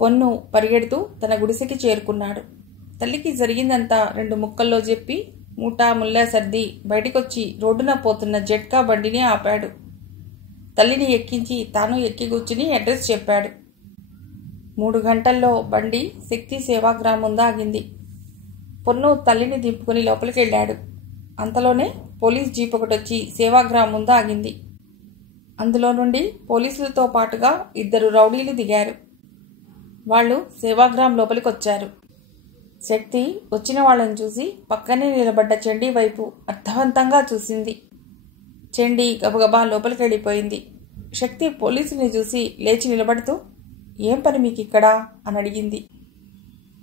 పొన్ను పరిగెడుతూ తన గుడిసెకి చేరుకున్నాడు. తల్లికి జరిగిందంతా 2 ముక్కల్లో చెప్పి మూటా ముల్లా సర్ది బయటికొచ్చి రోడ్డున పోతున్న జట్కా బండిని ఆపాడు. తల్లిని ఎక్కించి తాను ఎక్కి కూర్చుని అడ్రస్ చెప్పాడు. 3 గంటల్లో బండి శక్తి సేవాగ్రామం ముందు ఆగింది. పొన్ను తల్లిని దింపుకుని లోపలికెళ్ళాడు. అంతలోనే పోలీస్ జీప్ ఒకటొచ్చి సేవాగ్రామం ముందు ఆగింది. అందులో నుండి పోలీసులతో పాటుగా 2 రౌడీలు దిగారు. వాళ్ళు సేవాగ్రామం లోపలికొచ్చారు. శక్తి వచ్చిన వాళ్ళని చూసి పక్కనే నిలబడ్డ చండీ వైపు అర్థవంతంగా చూసింది. చండీ గబగబా లోపలికెళ్ళిపోయింది. శక్తి పోలీసుని చూసి లేచి నిలబడుతూ, ఏం పని మీకు ఇక్కడ అని అడిగింది.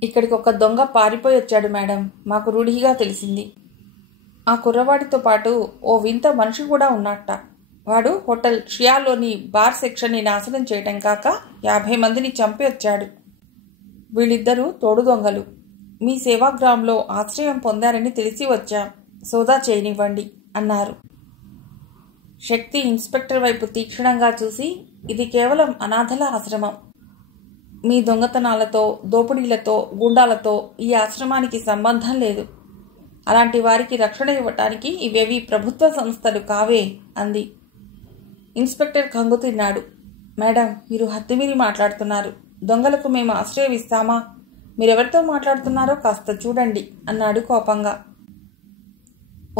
ఇక్కడికి ఒక దొంగ పారిపోయి వచ్చాడు మేడం, మాకు రూఢిగా తెలిసింది. ఆ కుర్రవాడితో పాటు ఓ వింత మనిషి కూడా ఉన్నట్ట. వాడు హోటల్ షియాలోని బార్ సెక్షన్ని నాశనం చేయటం కాక 50 మందిని చంపి వచ్చాడు. వీళ్ళిద్దరూ తోడు దొంగలు. మీ సేవాగ్రామంలో ఆశ్రయం పొందారని తెలిసి వచ్చాం, సోదా చేయనివ్వండి అన్నారు. శక్తి ఇన్స్పెక్టర్ వైపు తీక్షణంగా చూసి, ఇది కేవలం అనాథల ఆశ్రమం. మీ దొంగతనాలతో, దోపిడీలతో, గుండాలతో ఈ ఆశ్రమానికి సంబంధం లేదు. అలాంటి వారికి రక్షణ ఇవ్వటానికి ఇవేవి ప్రభుత్వ సంస్థలు కావే అంది. ఇన్స్పెక్టర్ కంగు తిన్నాడు. మేడం, మీరు హద్దుమీరి మాట్లాడుతున్నారు. దొంగలకు మేము ఆశ్రయం ఇస్తామా? మీరెవరితో మాట్లాడుతున్నారో కాస్త చూడండి అన్నాడు కోపంగా.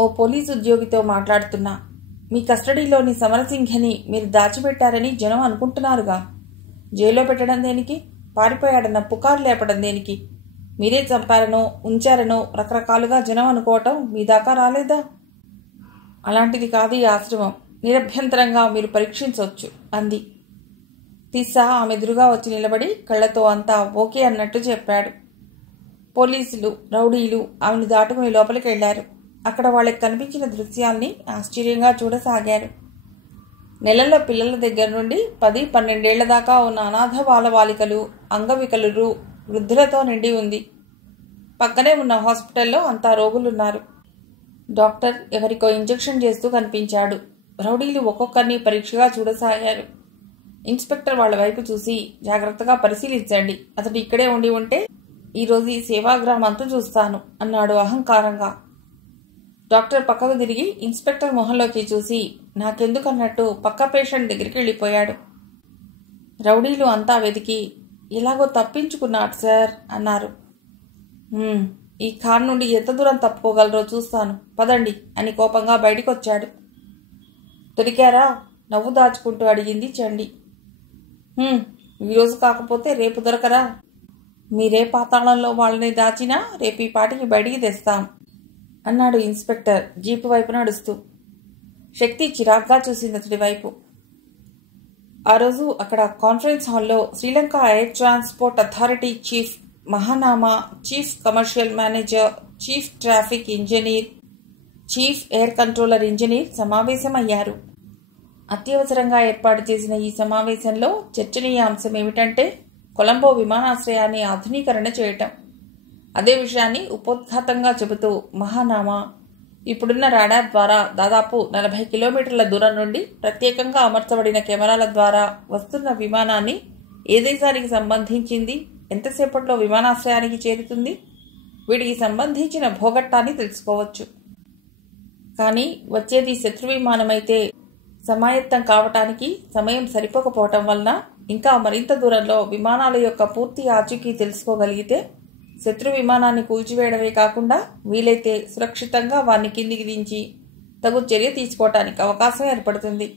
ఓ పోలీసు ఉద్యోగితో మాట్లాడుతున్నా. మీ కస్టడీలోని సమరసింఘని మీరు దాచిపెట్టారని జనం అనుకుంటున్నారుగా. జైల్లో పెట్టడం దేనికి? పారిపోయాడన్న పుకారు లేపడం దేనికి? మీరే చంపారనో ఉంచారనో రకరకాలుగా జనం అనుకోవటం మీ దాకా రాలేదా? అలాంటిది కాదు ఈ ఆశ్రమం. నిరభ్యంతరంగా మీరు పరీక్షించవచ్చు అంది. తీసా ఆమె ఎదురుగా వచ్చి నిలబడి కళ్లతో అంతా ఓకే అన్నట్టు చెప్పాడు. పోలీసులు, రౌడీలు ఆమెను దాటుకుని లోపలికి వెళ్లారు. అక్కడ వాళ్ళకి కనిపించిన దృశ్యాల్ని ఆశ్చర్యంగా చూడసాగారు. నెలల్లో పిల్లల దగ్గర నుండి 10-12 ఏళ్ల దాకా ఉన్న అనాథ బాలబాలికలు, అంగవికలురు, వృద్ధులతో నిండి ఉంది. పక్కనే ఉన్న హాస్పిటల్లో అంతా రోగులున్నారు. డాక్టర్ ఎవరికో ఇంజెక్షన్ చేస్తూ కనిపించాడు. రౌడీలు ఒక్కొక్కరిని పరీక్షగా చూడసాగారు. ఇన్స్పెక్టర్ వాళ్ళ వైపు చూసి, జాగ్రత్తగా పరిశీలించండి, అతడు ఇక్కడే ఉండి ఉంటే ఈరోజు ఈ సేవాగ్రామం అంతా చూస్తాను అన్నాడు అహంకారంగా. డాక్టర్ పక్కకు తిరిగి ఇన్స్పెక్టర్ మొహంలోకి చూసి నాకెందుకన్నట్టు పక్క పేషెంట్ దగ్గరికి వెళ్ళిపోయాడు. రౌడీలు అంతా వెతికి ఎలాగో తప్పించుకున్నాడు సార్ అన్నారు. ఈ కారు నుండి ఎంత దూరం తప్పుకోగలరో చూస్తాను, పదండి అని కోపంగా బయటికొచ్చాడు. దొరికారా? నవ్వు దాచుకుంటూ అడిగింది చండి. ఈరోజు కాకపోతే రేపు దొరకరా? మీరే పాతాళంలో వాళ్ళని దాచినా రేపు ఈ పాటికి బయటికి తెస్తాం అన్నాడు ఇన్స్పెక్టర్ జీపు వైపు నడుస్తూ. శక్తి చిరాగ్గా చూసింది అతడి వైపు. ఆ రోజు అక్కడ కాన్ఫరెన్స్ హాల్లో Sri Lanka air transport authority chief Mahanama, chief commercial manager, chief traffic engineer, chief air controller engineer సమావేశమయ్యారు. అత్యవసరంగా ఏర్పాటు చేసిన ఈ సమావేశంలో చర్చనీయాంశం ఏమిటంటే కొలంబో విమానాశ్రయాన్ని ఆధునీకరణ చేయటం. అదే విషయాన్ని ఉపోద్ఘాతంగా చెబుతూ మహానామా ఇప్పుడున్న రాడార్ ద్వారా దాదాపు 40 కిలోమీటర్ల దూరం నుండి ప్రత్యేకంగా అమర్చబడిన కెమెరాల ద్వారా వస్తున్న విమానాన్ని ఏ దేశానికి సంబంధించింది, ఎంతసేపట్లో విమానాశ్రయానికి చేరుతుంది, వీటికి సంబంధించిన భూఘట్టాన్ని తెలుసుకోవచ్చు. కానీ వచ్చేది శత్రు విమానమైతే సమాయత్తం కావటానికి సమయం సరిపోకపోవటం వలన ఇంకా మరింత దూరంలో విమానాల యొక్క పూర్తి ఆచూకీ తెలుసుకోగలిగితే శత్రు విమానాన్ని కూల్చివేయడమే కాకుండా వీలైతే సురక్షితంగా వారిని కిందికి దించి తగు చర్య తీసుకోవటానికి అవకాశం ఏర్పడుతుంది.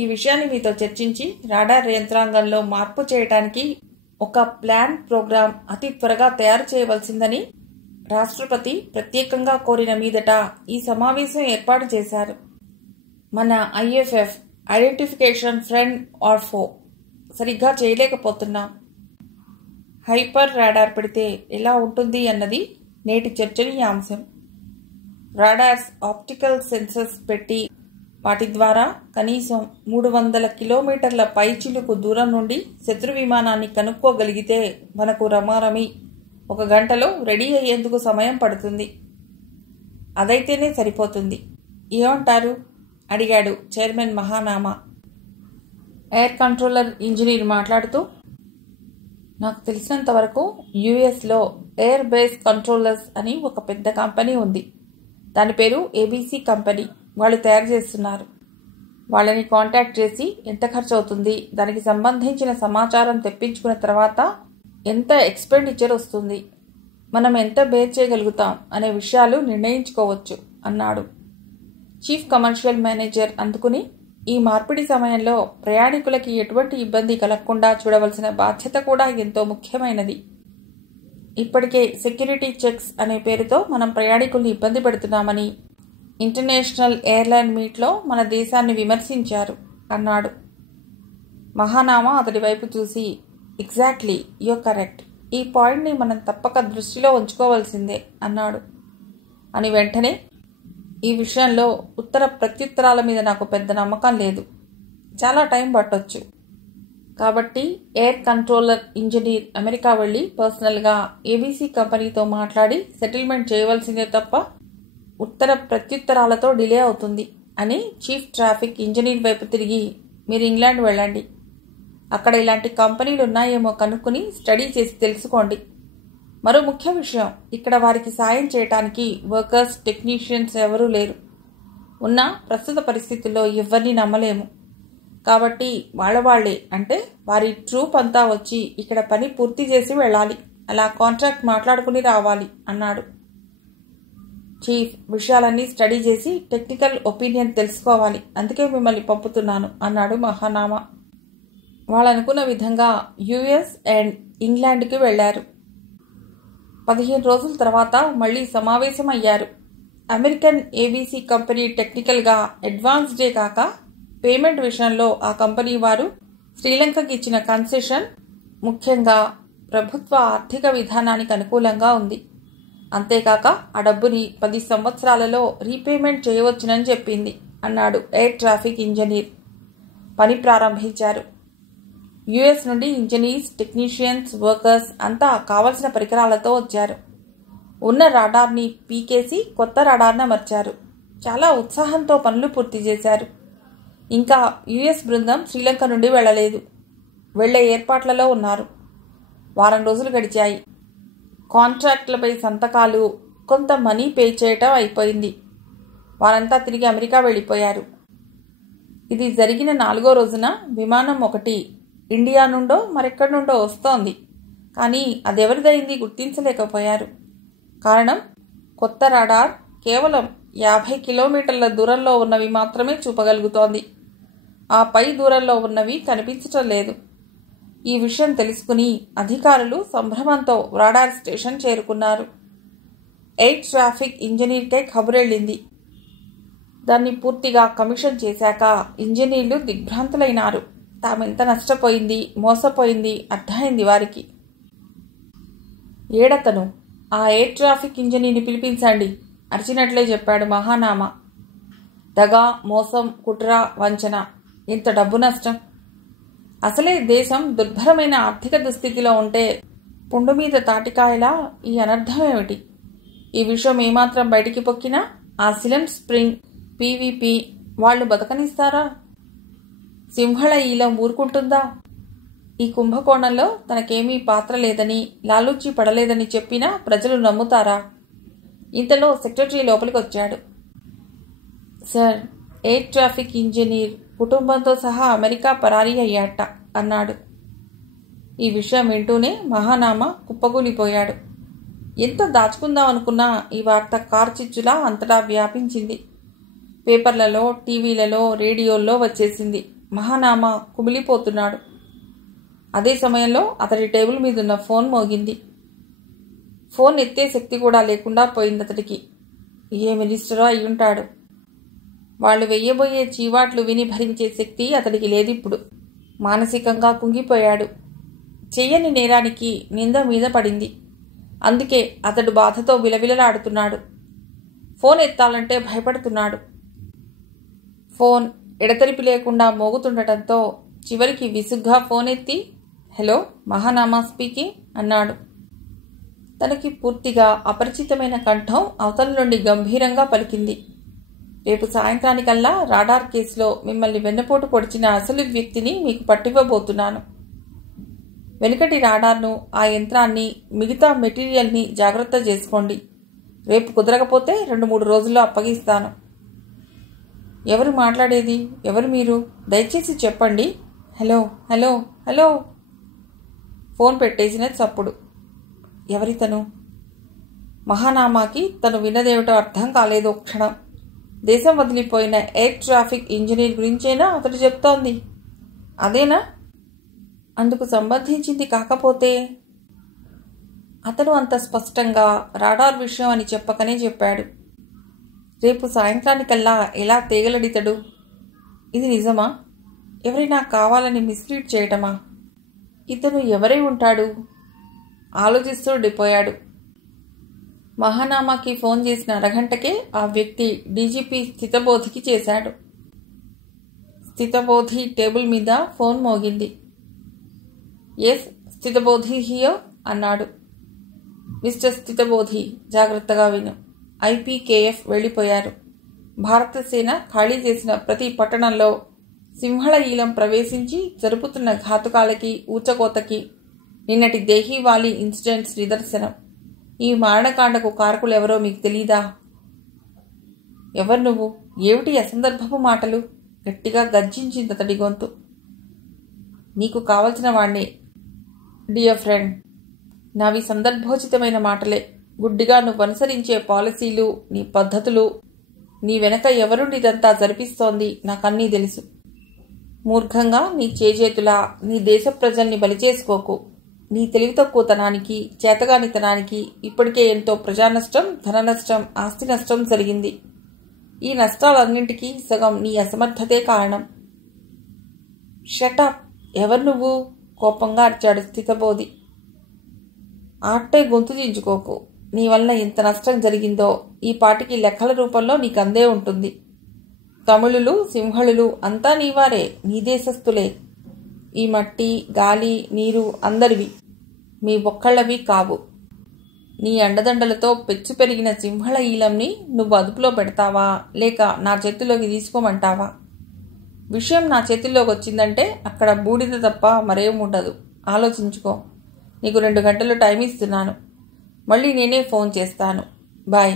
ఈ విషయాన్ని మీతో చర్చించి రాడార్ యంత్రాంగంలో మార్పు చేయటానికి ఒక ప్లాన్ ప్రోగ్రాం అతి త్వరగా తయారు చేయవలసిందని రాష్ట్రపతి ప్రత్యేకంగా కోరిన మీదట ఈ సమావేశం ఏర్పాటు చేశారు. మన IFF ఐడెంటిఫికేషన్ ఫ్రెండ్ ఆర్ ఫో సరిగ్గా చేయలేకపోతున్నాం. హైపర్ రాడార్ పెడితే ఎలా ఉంటుంది అన్నది నేటి చర్చనీయాంశం. రాడార్స్ ఆప్టికల్ సెన్సర్స్ పెట్టి వాటి ద్వారా కనీసం 300 కిలోమీటర్ల పైచిలుకు దూరం నుండి శత్రు విమానాన్ని కనుక్కోగలిగితే మనకు రమారమి 1 గంటలో రెడీ అయ్యేందుకు సమయం పడుతుంది. అదైతేనే సరిపోతుంది. ఏమంటారు అడిగాడు చైర్మన్ మహానామా. ఎయిర్ కంట్రోలర్ ఇంజనీర్ మాట్లాడుతూ, నాకు తెలిసినంత వరకు యుఎస్లో ఎయిర్ బేస్ కంట్రోలర్స్ అని ఒక పెద్ద కంపెనీ ఉంది. దాని పేరు ఏబీసీ కంపెనీ. వాళ్ళు తయారు చేస్తున్నారు. వాళ్ళని కాంటాక్ట్ చేసి ఎంత ఖర్చు అవుతుంది, దానికి సంబంధించిన సమాచారం తెప్పించుకున్న తర్వాత ఎంత ఎక్స్పెండిచర్ వస్తుంది, మనం ఎంత బేర్ చేయగలుగుతాం అనే విషయాలు నిర్ణయించుకోవచ్చు అన్నాడు. చీఫ్ కమర్షియల్ మేనేజర్ అందుకుని, ఈ మార్పిడి సమయంలో ప్రయాణికులకి ఎటువంటి ఇబ్బంది కలగకుండా చూడవలసిన బాధ్యత కూడా ఎంతో ముఖ్యమైనది. ఇప్పటికే సెక్యూరిటీ చెక్స్ అనే పేరుతో మనం ప్రయాణికుల్ని ఇబ్బంది పెడుతున్నామని ఇంటర్నేషనల్ ఎయిర్లైన్ మీట్లో మన దేశాన్ని విమర్శించారు అన్నాడు. మహానామా అతడి వైపు చూసి, ఎగ్జాక్ట్లీ, యూర్ కరెక్ట్, ఈ పాయింట్ని మనం తప్పక దృష్టిలో ఉంచుకోవాల్సిందే అన్నాడు. అని వెంటనే, ఈ విషయంలో ఉత్తర ప్రత్యుత్తరాల మీద నాకు పెద్ద నమ్మకం లేదు, చాలా టైం పట్టొచ్చు. కాబట్టి ఎయిర్ కంట్రోలర్ ఇంజనీర్ అమెరికా వెళ్ళి పర్సనల్గా ఏబీసీ కంపెనీతో మాట్లాడి సెటిల్మెంట్ చేయవలసిందే తప్ప ఉత్తర ప్రత్యుత్తరాలతో డిలే అవుతుంది అని చీఫ్ ట్రాఫిక్ ఇంజనీర్ వైపు తిరిగి, మీరు ఇంగ్లాండ్ వెళ్ళండి, అక్కడ ఇలాంటి కంపెనీలు ఉన్నాయేమో కనుక్కుని స్టడీ చేసి తెలుసుకోండి. మరో ముఖ్య విషయం, ఇక్కడ వారికి సాయం చేయటానికి వర్కర్స్, టెక్నీషియన్స్ ఎవరూ లేరు. ఉన్న ప్రస్తుత పరిస్థితుల్లో ఎవరిని నమ్మలేము. కాబట్టి వాళ్లే అంటే వారి ట్రూప్ అంతా వచ్చి ఇక్కడ పని పూర్తి చేసి వెళ్ళాలి, అలా కాంట్రాక్ట్ మాట్లాడుకుని రావాలి అన్నాడు. చీఫ్, విషయాలన్నీ స్టడీ చేసి టెక్నికల్ ఒపీనియన్ తెలుసుకోవాలి, అందుకే మిమ్మల్ని పంపుతున్నాను అన్నాడు మహానామా. వాళ్ళనుకున్న విధంగా యుఎస్ అండ్ ఇంగ్లాండ్కి వెళ్లారు. 15 రోజుల తర్వాత మళ్లీ సమావేశం అయ్యారు. అమెరికన్ ఏబీసీ కంపెనీ టెక్నికల్గా అడ్వాన్స్డే కాక పేమెంట్ విషయంలో ఆ కంపెనీ వారు శ్రీలంకకి ఇచ్చిన కన్సెషన్ ముఖ్యంగా ప్రభుత్వ ఆర్థిక విధానానికి అనుకూలంగా ఉంది. అంతేకాక ఆ డబ్బుని 10 సంవత్సరాలలో రీపేమెంట్ చేయవచ్చునని చెప్పింది అన్నాడు ఎయిర్ ట్రాఫిక్ ఇంజనీర్. పని ప్రారంభించారు. యుఎస్ నుండి ఇంజనీర్స్, టెక్నీషియన్స్, వర్కర్స్ అంతా కావలసిన పరికరాలతో వచ్చారు. ఉన్న రాడార్ని పీకేసి కొత్త రాడార్ని అమర్చారు. చాలా ఉత్సాహంతో పనులు పూర్తి చేశారు. ఇంకా యుఎస్ బృందం శ్రీలంక నుండి వెళ్లలేదు, వెళ్లే ఏర్పాట్లలో ఉన్నారు. వారం రోజులు గడిచాయి. కాంట్రాక్టులపై సంతకాలు, కొంత మనీ పే చేయటం అయిపోయింది. వారంతా తిరిగి అమెరికా వెళ్ళిపోయారు. ఇది జరిగిన 4వ రోజున విమానం ఒకటి ఇండియా నుండో మరెక్కడి నుండో వస్తోంది. కానీ అదెవరిదైంది గుర్తించలేకపోయారు. కారణం, కొత్త రాడార్ కేవలం 50 కిలోమీటర్ల దూరంలో ఉన్నవి మాత్రమే చూపగలుగుతోంది. ఆ పై దూరంలో ఉన్నవి కనిపించటం లేదు. ఈ విషయం తెలుసుకుని అధికారులు సంభ్రమంతో రాడార్ స్టేషన్ చేరుకున్నారు. ఎయిర్ ట్రాఫిక్ ఇంజనీర్కై కబురెళ్ళింది. దాన్ని పూర్తిగా కమిషన్ చేశాక ఇంజనీర్లు దిగ్భ్రాంతులైనారు. తామెంత నష్టపోయింది, మోసపోయింది అర్థమైంది వారికి. ఏడతను, ఆ ఎయిర్ ట్రాఫిక్ ఇంజనీర్ని పిలిపించండి అరిచినట్లే చెప్పాడు మహానామా. దగా, మోసం, కుట్ర, వంచన, ఇంత డబ్బు నష్టం. అసలే దేశం దుర్భరమైన ఆర్థిక దుస్థితిలో ఉంటే పుండు మీద తాటికాయలా ఈ అనర్థం ఏమిటి? ఈ విషయం ఏమాత్రం బయటికి పొక్కినా ఆ సిలెంట్ స్ప్రింగ్, పీవీపీ వాళ్లు బతకనిస్తారా? సింహళ ఈలం ఊరుకుంటుందా? ఈ కుంభకోణంలో తనకేమీ పాత్ర లేదని, లాలూచి పడలేదని చెప్పినా ప్రజలు నమ్ముతారా? ఇంతలో సెక్రటరీ లోపలికి వచ్చాడు. సార్, ఎయిర్ ట్రాఫిక్ ఇంజనీర్ కుటుంబంతో సహా అమెరికా పరారీ అయ్యాట అన్నాడు. ఈ విషయం వింటూనే మహానామా కుప్పకూలిపోయాడు. ఎంత దాచుకుందామనుకున్నా ఈ వార్త కార్చిచ్చులా అంతటా వ్యాపించింది. పేపర్లలో, టీవీలలో, రేడియోల్లో వచ్చేసింది. మహానామా కుమిలిపోతున్నాడు. అదే సమయంలో అతడి టేబుల్ మీదున్న ఫోన్ మోగింది. ఫోన్ ఎత్తే శక్తి కూడా లేకుండా పోయింది అతడికి. ఏ మినిస్టరో అయ్యుంటాడు. వాళ్లు వెయ్యబోయే చీవాట్లు విని భరించే శక్తి అతడికి లేదిప్పుడు. మానసికంగా కుంగిపోయాడు. చెయ్యని నేరానికి నింద మీద పడింది. అందుకే అతడు బాధతో విలవిలలాడుతున్నాడు. ఫోన్ ఎత్తాలంటే భయపడుతున్నాడు. ఫోన్ ఎడతెరిపి లేకుండా మోగుతుండటంతో చివరికి విసుగ్గా ఫోన్ ఎత్తి, హలో, మహానామా స్పీకింగ్ అన్నాడు. తనకి పూర్తిగా అపరిచితమైన కంఠం అవతల నుండి గంభీరంగా పలికింది. రేపు సాయంత్రానికల్లా రాడార్ కేసులో మిమ్మల్ని వెన్నపోటు పొడిచిన అసలు వ్యక్తిని మీకు పట్టివ్వబోతున్నాను. వెనుకటి రాడార్ను, ఆ యంత్రాన్ని, మిగతా మెటీరియల్ని జాగ్రత్త చేసుకోండి. రేపు కుదరకపోతే 2-3 రోజుల్లో అప్పగిస్తాను. ఎవరు మాట్లాడేది? ఎవరు మీరు? దయచేసి చెప్పండి. Hello hello hello. ఫోన్ పెట్టేసిన చప్పుడు. ఎవరితను? మహానామాకి తను విన్నదేమిటో అర్థం కాలేదు. క్షణం. దేశం వదిలిపోయిన ఎయిర్ ట్రాఫిక్ ఇంజనీర్ గురించేనా అతడు చెప్తోంది? అదేనా? అందుకు సంబంధించింది కాకపోతే? అతను అంత స్పష్టంగా రాడార్ విషయం అని చెప్పకనే చెప్పాడు. రేపు సాయంత్రానికల్లా ఎలా తేగలడితడు? ఇది నిజమా? ఎవరైనా కావాలని మిస్లీడ్ చేయటమా? ఇతను ఎవరై ఉంటాడు? ఆలోచిస్తూ ఉండిపోయాడు. మహానామాకి ఫోన్ చేసిన అరగంటకే ఆ వ్యక్తి డీజీపీ స్థితబోధికి చేశాడు. స్థితబోధి టేబుల్ మీద ఫోన్ మోగింది. ఎస్, స్థితబోధి హియర్ అన్నాడు. మిస్టర్ స్థితబోధి, జాగ్రత్తగా విను. ఐపీకేఎఫ్ వెళ్లిపోయారు. భారత సేన ఖాళీ చేసిన ప్రతి పట్టణంలో సింహళ ఈలం ప్రవేశించి జరుపుతున్న ఘాతుకాలకి, ఊచకోతకి నిన్నటి దేహీవాలి ఇన్సిడెంట్స్ నిదర్శనం. ఈ మారణకాండకు కారకులెవరో మీకు తెలీదా? ఎవరు నువ్వు? ఏమిటి అసందర్భపు మాటలు? గట్టిగా గర్జించింది అతడి గొంతు. నీకు కావలసిన వాణ్ణి డియర్ ఫ్రెండ్. నావి సందర్భోచితమైన మాటలే. గుడ్డిగా నువ్వు అనుసరించే పాలసీలు, నీ పద్ధతులు, నీ వెనక ఎవరుండిదంతా జరిపిస్తోంది నాకన్నీ తెలుసు. మూర్ఖంగా నీ చేజేతులా నీ దేశ ప్రజల్ని బలిచేసుకోకు. నీ తెలివి తక్కువతనానికి, చేతగానితనానికి ఇప్పటికే ఎంతో ప్రజానష్టం, ధన నష్టం, ఆస్తి నష్టం జరిగింది. ఈ నష్టాలన్నింటికీ సగం నీ అసమర్థతే కారణం. షటప్. ఎవరు నువ్వు? కోపంగా అరిచాడు స్థితబోధి. ఆట్టే గొంతు దించుకోకు. నీ వలన ఎంత నష్టం జరిగిందో ఈ పాటికి లెక్కల రూపంలో నీకు అందే ఉంటుంది. తమిళులు, సింహళులు అంతా నీవారే, నీ దేశస్థులే. ఈ మట్టి, గాలి, నీరు అందరివి, మీ ఒక్కళ్ళవి కావు. నీ అండదండలతో పెచ్చు పెరిగిన సింహళ ఈలంని నువ్వు అదుపులో పెడతావా, లేక నా చేతిలోకి తీసుకోమంటావా? విషయం నా చేతుల్లోకి వచ్చిందంటే అక్కడ బూడిద తప్ప మరేముండదు. ఆలోచించుకో. నీకు 2 గంటలు టైం ఇస్తున్నాను. మళ్ళీ నేనే ఫోన్ చేస్తాను. బాయ్.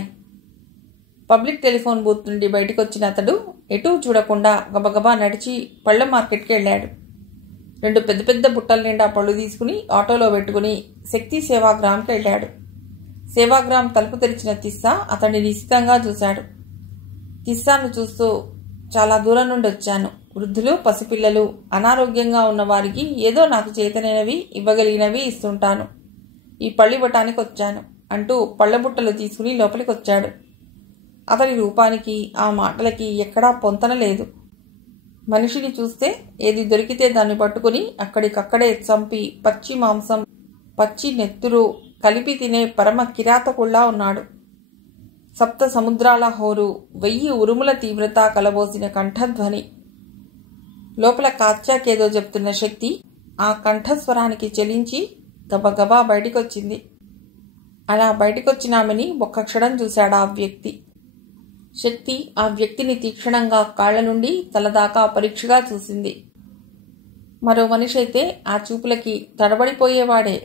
పబ్లిక్ టెలిఫోన్ బూత్ నుండి బయటకు వచ్చిన అతడు ఎటూ చూడకుండా గబగబా నడిచి పళ్ళ మార్కెట్కి వెళ్ళాడు. 2 పెద్ద పెద్ద బుట్టల నిండా పళ్ళు తీసుకుని ఆటోలో పెట్టుకుని శక్తి సేవాగ్రామ్కి వెళ్ళాడు. సేవాగ్రామ్ తలుపు తెరిచిన తిస్సా అతన్ని నిశితంగా చూశాడు. తిస్సాను చూస్తూ, చాలా దూరం నుండి వచ్చాను. వృద్ధులు, పసిపిల్లలు, అనారోగ్యంగా ఉన్నవారికి ఏదో నాకు చేతనైనవి, ఇవ్వగలిగినవి ఇస్తుంటాను. ఈ పళ్ళివ్వటానికి వచ్చాను అంటూ పళ్ళబుట్టలు తీసుకుని లోపలికి వచ్చాడు. అతని రూపానికి, ఆ మాటలకి ఎక్కడా పొంతన లేదు. మనిషిని చూస్తే ఏది దొరికితే దాన్ని పట్టుకుని అక్కడికక్కడే చంపి పచ్చి మాంసం, పచ్చి నెత్తురు కలిపి తినే పరమ కిరాతకుళ్లా ఉన్నాడు. 7 సముద్రాల హోరు, 1000 ఉరుముల తీవ్రత కలబోసిన కంఠధ్వని. లోపల కాచ్యాకేదో చెప్తున్న శక్తి ఆ కంఠస్వరానికి చెలించి గబగబా బయటికొచ్చింది. అలా బయటికొచ్చిన ఆమెని ఒక్క క్షణం చూశాడు ఆ వ్యక్తి. శక్తి ఆ వ్యక్తిని తీక్షణంగా కాళ్ల నుండి తలదాకా పరీక్షగా చూసింది. మరో మనిషి అయితే ఆ చూపులకి తడబడిపోయేవాడే.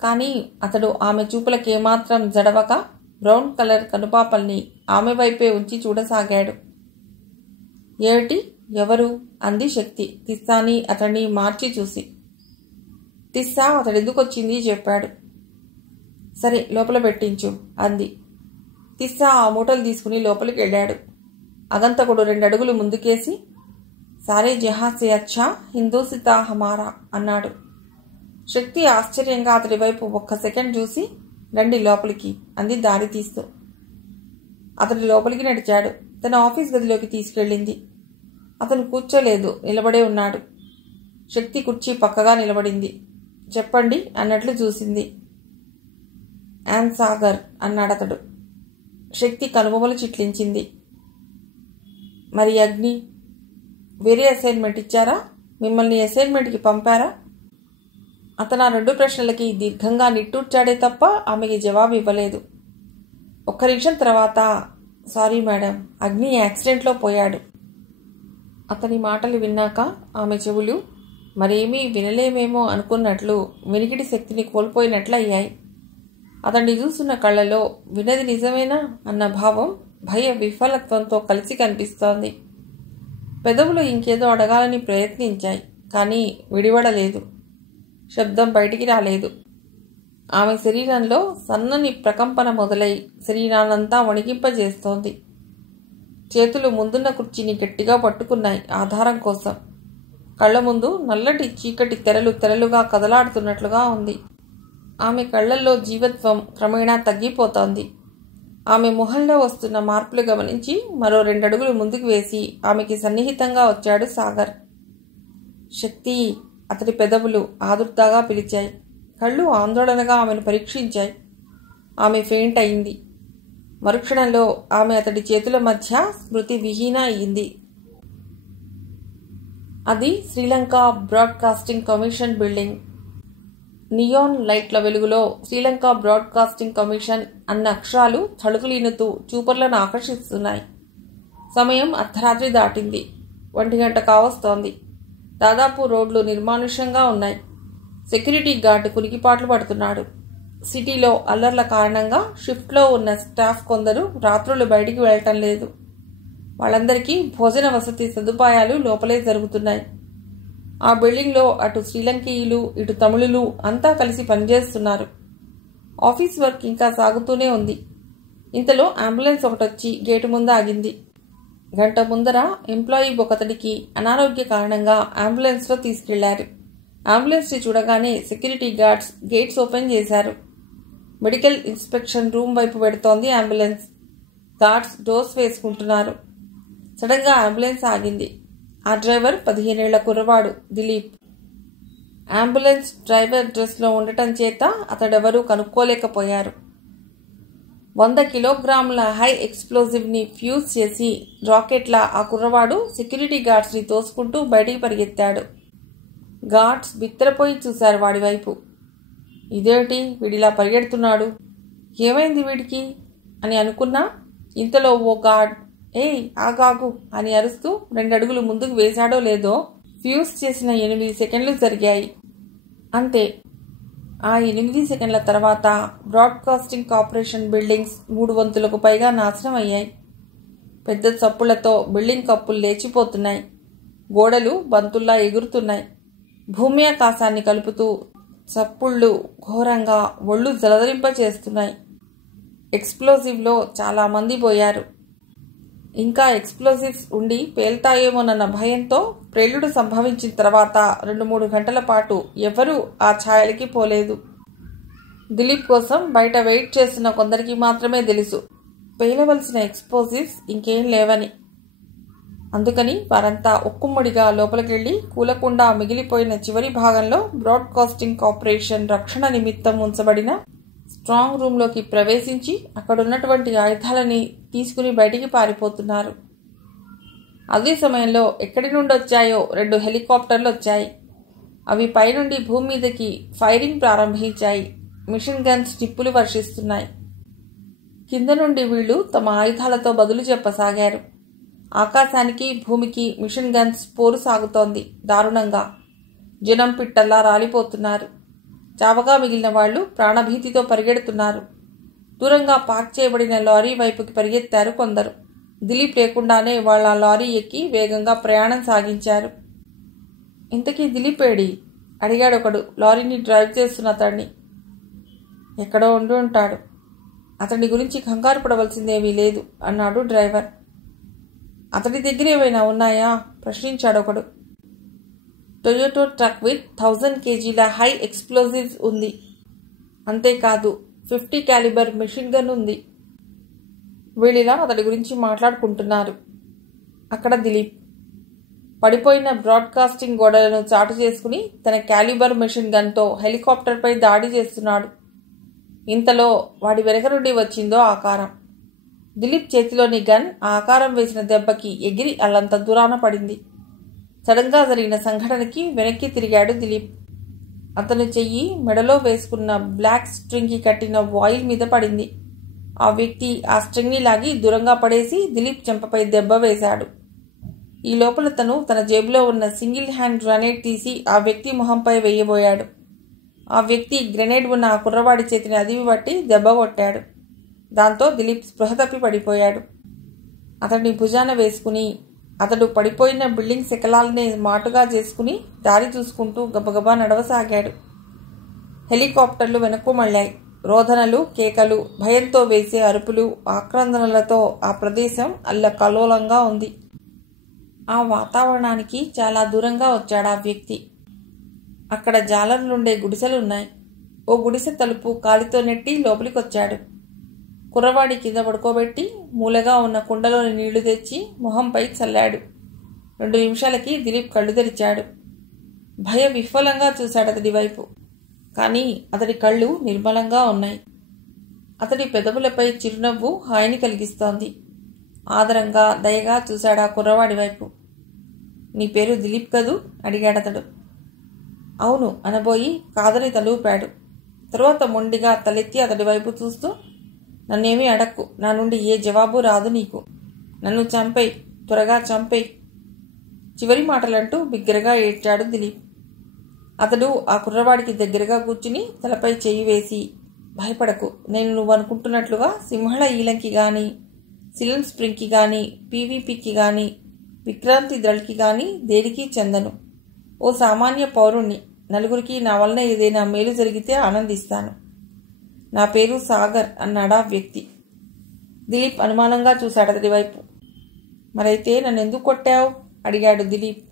కానీ అతడు ఆమె చూపులకేమాత్రం జడవక బ్రౌన్ కలర్ కనుపాపల్ని ఆమె వైపే ఉంచి చూడసాగాడు. ఏమిటి? ఎవరు? అంది శక్తి తిస్సాని అతన్ని మార్చి చూసి. తిస్సా అతడెందుకొచ్చింది చెప్పాడు. సరే, లోపల పెట్టించు అంది. తిస్సా ఆ మూటలు తీసుకుని లోపలికి వెళ్ళాడు. అగంతకుడు 2 అడుగులు ముందుకేసి, సారే జహాసే అచ్చా, హిందూసితా హమారా అన్నాడు. శక్తి ఆశ్చర్యంగా అతడి వైపు 1 సెకండ్ చూసి, రండి లోపలికి అంది దారి తీస్తూ. అతడి లోపలికి నడిచాడు. తన ఆఫీస్ గదిలోకి తీసుకెళ్ళింది. అతను కూర్చోలేదు, నిలబడే ఉన్నాడు. శక్తి కుర్చీ పక్కగా నిలబడింది. చెప్పండి అన్నట్లు చూసింది. యాన్ సాగర్ అన్నాడతడు. శక్తి కనుబొమలు చిట్లించింది. మరి అగ్ని? వేరే అసైన్మెంట్ ఇచ్చారా? మిమ్మల్ని అసైన్మెంట్కి పంపారా? అతను ఆ 2 ప్రశ్నలకి దీర్ఘంగా నిట్టూర్చాడే తప్ప ఆమెకి జవాబు ఇవ్వలేదు. 1 నిమిషం తర్వాత, సారీ మేడం, అగ్ని యాక్సిడెంట్లో పోయాడు. అతని మాటలు విన్నాక ఆమె చెవులు మరేమీ వినలేమేమో అనుకున్నట్లు వినికిడి శక్తిని కోల్పోయినట్లు అయ్యాయి. అతన్ని చూస్తున్న కళ్ళలో వినది నిజమేనా అన్న భావం భయ విఫలత్వంతో కలిసి కనిపిస్తోంది. పెదవులు ఇంకేదో అడగాలని ప్రయత్నించాయి, కానీ విడివడలేదు. శబ్దం బయటికి రాలేదు. ఆమె శరీరంలో సన్నని ప్రకంపన మొదలై శరీరాన్నంతా వణికింపజేస్తోంది. చేతులు ముందున్న కుర్చీని గట్టిగా పట్టుకున్నాయి ఆధారం కోసం. కళ్ల ముందు నల్లటి చీకటి తెరలుగా కదలాడుతున్నట్లుగా ఉంది. ఆమె కళ్లల్లో జీవత్వం క్రమేణా తగ్గిపోతోంది. ఆమె మొహంలో వస్తున్న మార్పులు గమనించి మరో 2 అడుగులు ముందుకు వేసి ఆమెకి సన్నిహితంగా వచ్చాడు సాగర్. శక్తి! అతడి పెదవులు ఆదుర్దాగా పిలిచాయి. కళ్ళు ఆందోళనగా ఆమెను పరీక్షించాయి. ఆమె ఫెయింట్ అయింది. మరుక్షణంలో ఆమె అతడి చేతుల మధ్య స్మృతి విహీన అయింది. అది Sri Lanka broadcasting commission building. Neon లైట్ల వెలుగులో శ్రీలంక బ్రాడ్కాస్టింగ్ కమిషన్ అన్న అక్షరాలు తళుకులీనుతూ చూపర్లను ఆకర్షిస్తున్నాయి. సమయం అర్ధరాత్రి దాటింది. 1 గంట కావస్తోంది. దాదాపు రోడ్లు నిర్మానుష్యంగా ఉన్నాయి. సెక్యూరిటీ గార్డు కునికిపాట్లు పడుతున్నాడు. సిటీలో అల్లర్ల కారణంగా షిఫ్ట్లో ఉన్న స్టాఫ్ కొందరు రాత్రులు బయటికి వెళ్ళటం లేదు. వాళ్ళందరికీ భోజన వసతి సదుపాయాలు లోపలే జరుగుతున్నాయి. ఆ బిల్డింగ్లో అటు శ్రీలంకీయులు ఇటు తమిళులు అంతా కలిసి పనిచేస్తున్నారు. ఆఫీస్ వర్క్ ఇంకా సాగుతూనే ఉంది. ఇంతలో అంబులెన్స్ ఒకటొచ్చి గేటు ముందు ఆగింది. గంట ముందర ఎంప్లాయీ ఒకతడికి అనారోగ్య కారణంగా అంబులెన్స్లో తీసుకెళ్లారు. అంబులెన్స్ని చూడగానే సెక్యూరిటీ గార్డ్స్ గేట్స్ ఓపెన్ చేశారు. మెడికల్ ఇన్స్పెక్షన్ రూమ్ వైపు పెడుతోంది అంబులెన్స్. గార్డ్స్ డోర్స్ వేసుకుంటున్నారు. సడన్గా అంబులెన్స్ ఆగింది. ఆ డ్రైవర్ 15 ఏళ్ల కుర్రవాడు దిలీప్. అంబులెన్స్ డ్రైవర్ డ్రెస్లో ఉండటం చేత అతడెవరూ కనుక్కోలేకపోయారు. 100 కిలోగ్రాముల హై ఎక్స్ప్లోజివ్ని ఫ్యూజ్ చేసి రాకెట్లా ఆ కుర్రవాడు సెక్యూరిటీ గార్డ్స్ని తోసుకుంటూ బయటికి పరిగెత్తాడు. గార్డ్స్ బిత్తరపోయి చూశారు వాడి వైపు. ఇదేమిటి వీడిలా పరిగెడుతున్నాడు, ఏమైంది వీడికి అని అనుకున్నా ఇంతలో ఓ గార్డ్ ఏయ్ ఆగాగు అని అరుస్తూ 2 అడుగులు ముందుకు వేశాడో లేదో ఫ్యూజ్ చేసిన 8 సెకండ్లు జరిగాయి. అంతే. ఆ 8 సెకండ్ల తర్వాత బ్రాడ్కాస్టింగ్ కార్పొరేషన్ బిల్డింగ్స్ 3 వంతులకు పైగా నాశనం అయ్యాయి. పెద్ద చప్పుళ్లతో బిల్డింగ్ కప్పులు లేచిపోతున్నాయి. గోడలు బంతుల్లా ఎగురుతున్నాయి. భూమి ఆకాశాన్ని కలుపుతూ చప్పుళ్ళు ఘోరంగా ఒళ్ళు జలదరింపచేస్తున్నాయి. ఎక్స్ప్లోజివ్లో చాలా మంది పోయారు. ఇంకా ఎక్స్ప్లోజివ్స్ ఉండి పేల్తాయేమోనన్న భయంతో ప్రేలుడు సంభవించిన తర్వాత 2-3 గంటల పాటు ఎవరూ ఆ ఛాయలకి పోలేదు. దిలీప్ కోసం బయట వెయిట్ చేస్తున్న కొందరికి మాత్రమే తెలుసు పేలవలసిన ఎక్స్ప్లోజివ్స్ ఇంకేం లేవని. అందుకని వారంతా ఒక్కుమ్మడిగా లోపలికెళ్లి కూలకుండా మిగిలిపోయిన చివరి భాగంలో బ్రాడ్కాస్టింగ్ కార్పొరేషన్ రక్షణ నిమిత్తం ఉంచబడిన స్ట్రాంగ్ రూమ్లోకి ప్రవేశించి అక్కడున్నటువంటి ఆయుధాలని తీసుకుని బయటికి పారిపోతున్నారు. అదే సమయంలో ఎక్కడి నుండి వచ్చాయో 2 హెలికాప్టర్లు వచ్చాయి. అవి పైనుండి భూమి మీదకి ఫైరింగ్ ప్రారంభించాయి. మిషన్ గన్స్ నిప్పులు వర్షిస్తున్నాయి. కింద నుండి వీళ్లు తమ ఆయుధాలతో బదులు చెప్పసాగారు. ఆకాశానికి భూమికి మిషన్ గన్స్ పోరు సాగుతోంది దారుణంగా. జనం పిట్టల్లా రాలిపోతున్నారు. చావగా మిగిలిన వాళ్లు ప్రాణభీతితో పరిగెడుతున్నారు. దూరంగా పార్క్ చేయబడిన లారీ వైపుకి పరిగెత్తారు కొందరు. దిలీప్ లేకుండానే వాళ్ళ లారీ ఎక్కి వేగంగా ప్రయాణం సాగించారు. ఇంతకీ దిలీప్ ఏడి అడిగాడొకడు లారీని డ్రైవ్ చేస్తున్న అతడిని. ఎక్కడో ఉండి ఉంటాడు. అతడి గురించి కంగారు పడవలసిందేమీ లేదు అన్నాడు డ్రైవర్. అతడి దగ్గర ఏవైనా ఉన్నాయా ప్రశ్నించాడొకడు. టొయోటో ట్రక్ విత్ 1000 కేజీల హై ఎక్స్ప్లోజివ్స్ ఉంది. అంతేకాదు 50 క్యాలిబర్ మెషిన్ గన్ ఉంది. వీళ్ళిలా అతడి గురించి మాట్లాడుకుంటున్నారు. అక్కడ దిలీప్ పడిపోయిన బ్రాడ్కాస్టింగ్ గోడలను చాటు చేసుకుని తన క్యాలిబర్ మెషిన్ గన్తో హెలికాప్టర్పై దాడి చేస్తున్నాడు. ఇంతలో వాడి వెనక నుండి వచ్చిందో ఆకారం. దిలీప్ చేతిలోని గన్ ఆ ఆకారం వేసిన దెబ్బకి ఎగిరి అల్లంత దూరాన పడింది. సడన్గా జరిగిన సంఘటనకి వెనక్కి తిరిగాడు దిలీప్. అతను చెయ్యి మెడలో వేసుకున్న బ్లాక్ స్ట్రింగ్కి కట్టిన వాయిల్ మీద పడింది. ఆ వ్యక్తి ఆ స్ట్రింగ్ని లాగి దూరంగా పడేసి దిలీప్ చెంపపై దెబ్బ వేశాడు. ఈ లోపల తన జేబులో ఉన్న సింగిల్ హ్యాండ్ గ్రెనేడ్ తీసి ఆ వ్యక్తి మొహంపై వేయబోయాడు. ఆ వ్యక్తి గ్రెనేడ్ ఉన్న ఆ కుర్రవాడి చేతిని అదిమి పట్టి దెబ్బ కొట్టాడు. దాంతో దిలీప్ స్పృహ తప్పి పడిపోయాడు. అతడిని భుజాన వేసుకుని అతడు పడిపోయిన బిల్డింగ్ శకలాలనే మాటుగా చేసుకుని దారి చూసుకుంటూ గబగబా నడవసాగాడు. హెలికాప్టర్లు వెనక్కు మళ్ళాయి. రోదనలు, కేకలు, భయంతో వేసే అరుపులు, ఆక్రందనలతో ఆ ప్రదేశం అల్లకల్లోలంగా ఉంది. ఆ వాతావరణానికి చాలా దూరంగా వచ్చాడు ఆ వ్యక్తి. అక్కడ జాలరులుండే గుడిసెలున్నాయి. ఓ గుడిసె తలుపు కాలితో నెట్టి లోపలికొచ్చాడు. కుర్రవాడి కింద పడుకోబెట్టి మూలగా ఉన్న కుండలోని నీళ్లు తెచ్చి మొహంపై చల్లాడు. 2 నిమిషాలకి దిలీప్ కళ్ళు తెరిచాడు. భయ విహ్వలంగా చూశాడు అతడి వైపు. కానీ అతడి కళ్ళు నిర్మలంగా ఉన్నాయి. అతడి పెదవులపై చిరునవ్వు హాయిని కలిగిస్తోంది. ఆదరంగా, దయగా చూశాడు ఆ కుర్రవాడి వైపు. నీ పేరు దిలీప్ కదూ? అడిగాడతడు. అవును అనబోయి కాదని తలూపాడు. తరువాత మొండిగా తలెత్తి అతడి వైపు చూస్తూ, నన్నేమీ అడక్కు, నా నుండి ఏ జవాబు రాదు నీకు. నన్ను చంపేయ్, త్వరగా చంపేయ్. చివరి మాటలంటూ బిగ్గరగా ఏడ్చాడు దిలీప్. అతడు ఆ కుర్రవాడికి దగ్గరగా కూర్చుని తలపై చెయ్యి వేసి, భయపడకు, నేను నువ్వు అనుకుంటున్నట్లుగా సింహళ ఈలంకి గాని, సిలన్ స్ప్రింగ్కి గాని, పీవీపీకి గాని, విక్రాంతి దళ్కి గాని దేనికి చెందను. ఓ సామాన్య పౌరుణ్ణి. నలుగురికి నా వలన ఏదైనా మేలు జరిగితే ఆనందిస్తాను. నా పేరు సాగర్ అన్నాడా వ్యక్తి. దిలీప్ అనుమానంగా చూశాడు అతడి వైపు. మరైతే నన్నెందుకు కొట్టావు? అడిగాడు దిలీప్.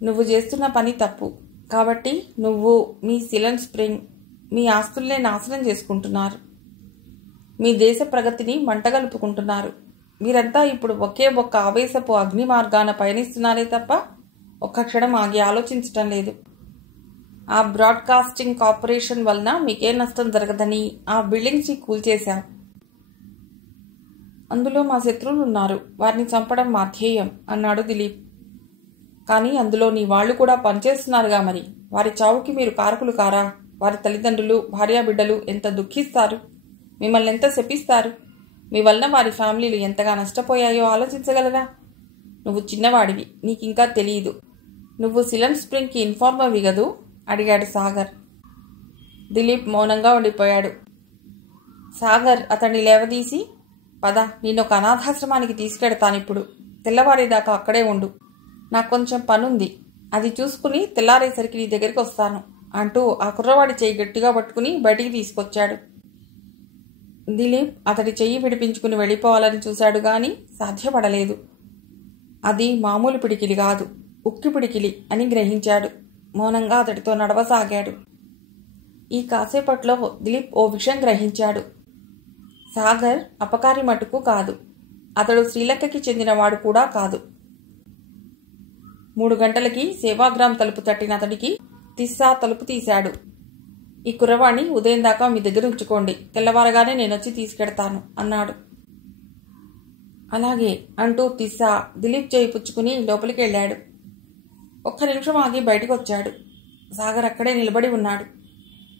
నువ్వు చేస్తున్న పని తప్పు. కాబట్టి నువ్వు, మీ సిలన్ స్ప్రింగ్ మీ ఆస్తుల్నే నాశనం చేసుకుంటున్నారు. మీ దేశ ప్రగతిని మంటగలుపుకుంటున్నారు. మీరంతా ఇప్పుడు ఒకే ఒక్క ఆవేశపు అగ్ని మార్గాన పయనిస్తున్నారే తప్ప ఒక్క క్షణం ఆగి ఆలోచించటం లేదు. ఆ బ్రాడ్కాస్టింగ్ కార్పొరేషన్ వలన మీకే నష్టం జరగదని ఆ బిల్డింగ్స్ని కూల్చేశాం. అందులో మా శత్రువులు ఉన్నారు. వారిని చంపడం మా ధ్యేయం అన్నాడు దిలీప్. కానీ అందులో నీ వాళ్ళు కూడా పనిచేస్తున్నారుగా మరి. వారి చావుకి మీరు కారకులు కారా? వారి తల్లిదండ్రులు, భార్యాబిడ్డలు ఎంత దుఃఖిస్తారు, మిమ్మల్ని ఎంత శపిస్తారు. మీ వలన వారి ఫ్యామిలీలు ఎంతగా నష్టపోయాయో ఆలోచించగలరా? నువ్వు చిన్నవాడివి, నీకింకా తెలియదు. నువ్వు సిలన్ స్ప్రింగ్కి ఇన్ఫార్మర్వి గదూ? అడిగాడు సాగర్. దిలీప్ మౌనంగా ఉండిపోయాడు. సాగర్ అతన్ని లేవదీసి, పద, నేనొక అనాథాశ్రమానికి తీసుకెడతానిప్పుడు. తెల్లవారేదాకా అక్కడే ఉండు. నాకు కొంచెం పనుంది, అది చూసుకుని తెల్లారేసరికి నీ దగ్గరికి వస్తాను అంటూ ఆ కుర్రవాడి చెయ్యి గట్టిగా పట్టుకుని బయటికి తీసుకొచ్చాడు. దిలీప్ అతడి చెయ్యి విడిపించుకుని వెళ్ళిపోవాలని చూశాడు గాని సాధ్యపడలేదు. అది మామూలు పిడికిలి కాదు, ఉక్కి పిడికిలి అని గ్రహించాడు. మౌనంగా అతడితో నడవసాగాడు. ఈ కాసేపట్లో దిలీప్ ఓ విషయం గ్రహించాడు. సాగర్ అపకారి మటుకు కాదు. అతడు శ్రీలంకకి చెందినవాడు కూడా కాదు. 3 గంటలకి సేవాగ్రామ్ తలుపు తట్టిన అతడికి తిస్సా తలుపు తీశాడు. ఈ కుర్రవాణ్ణి ఉదయం దాకా మీ దగ్గర ఉంచుకోండి, తెల్లవారగానే నేనొచ్చి తీసుకెడతాను అన్నాడు. అలాగే అంటూ తిస్సా దిలీప్ చేయి పుచ్చుకుని లోపలికి వెళ్ళాడు. 1 నిమిషం ఆగి బయటకు వచ్చాడు. సాగర్ అక్కడే నిలబడి ఉన్నాడు.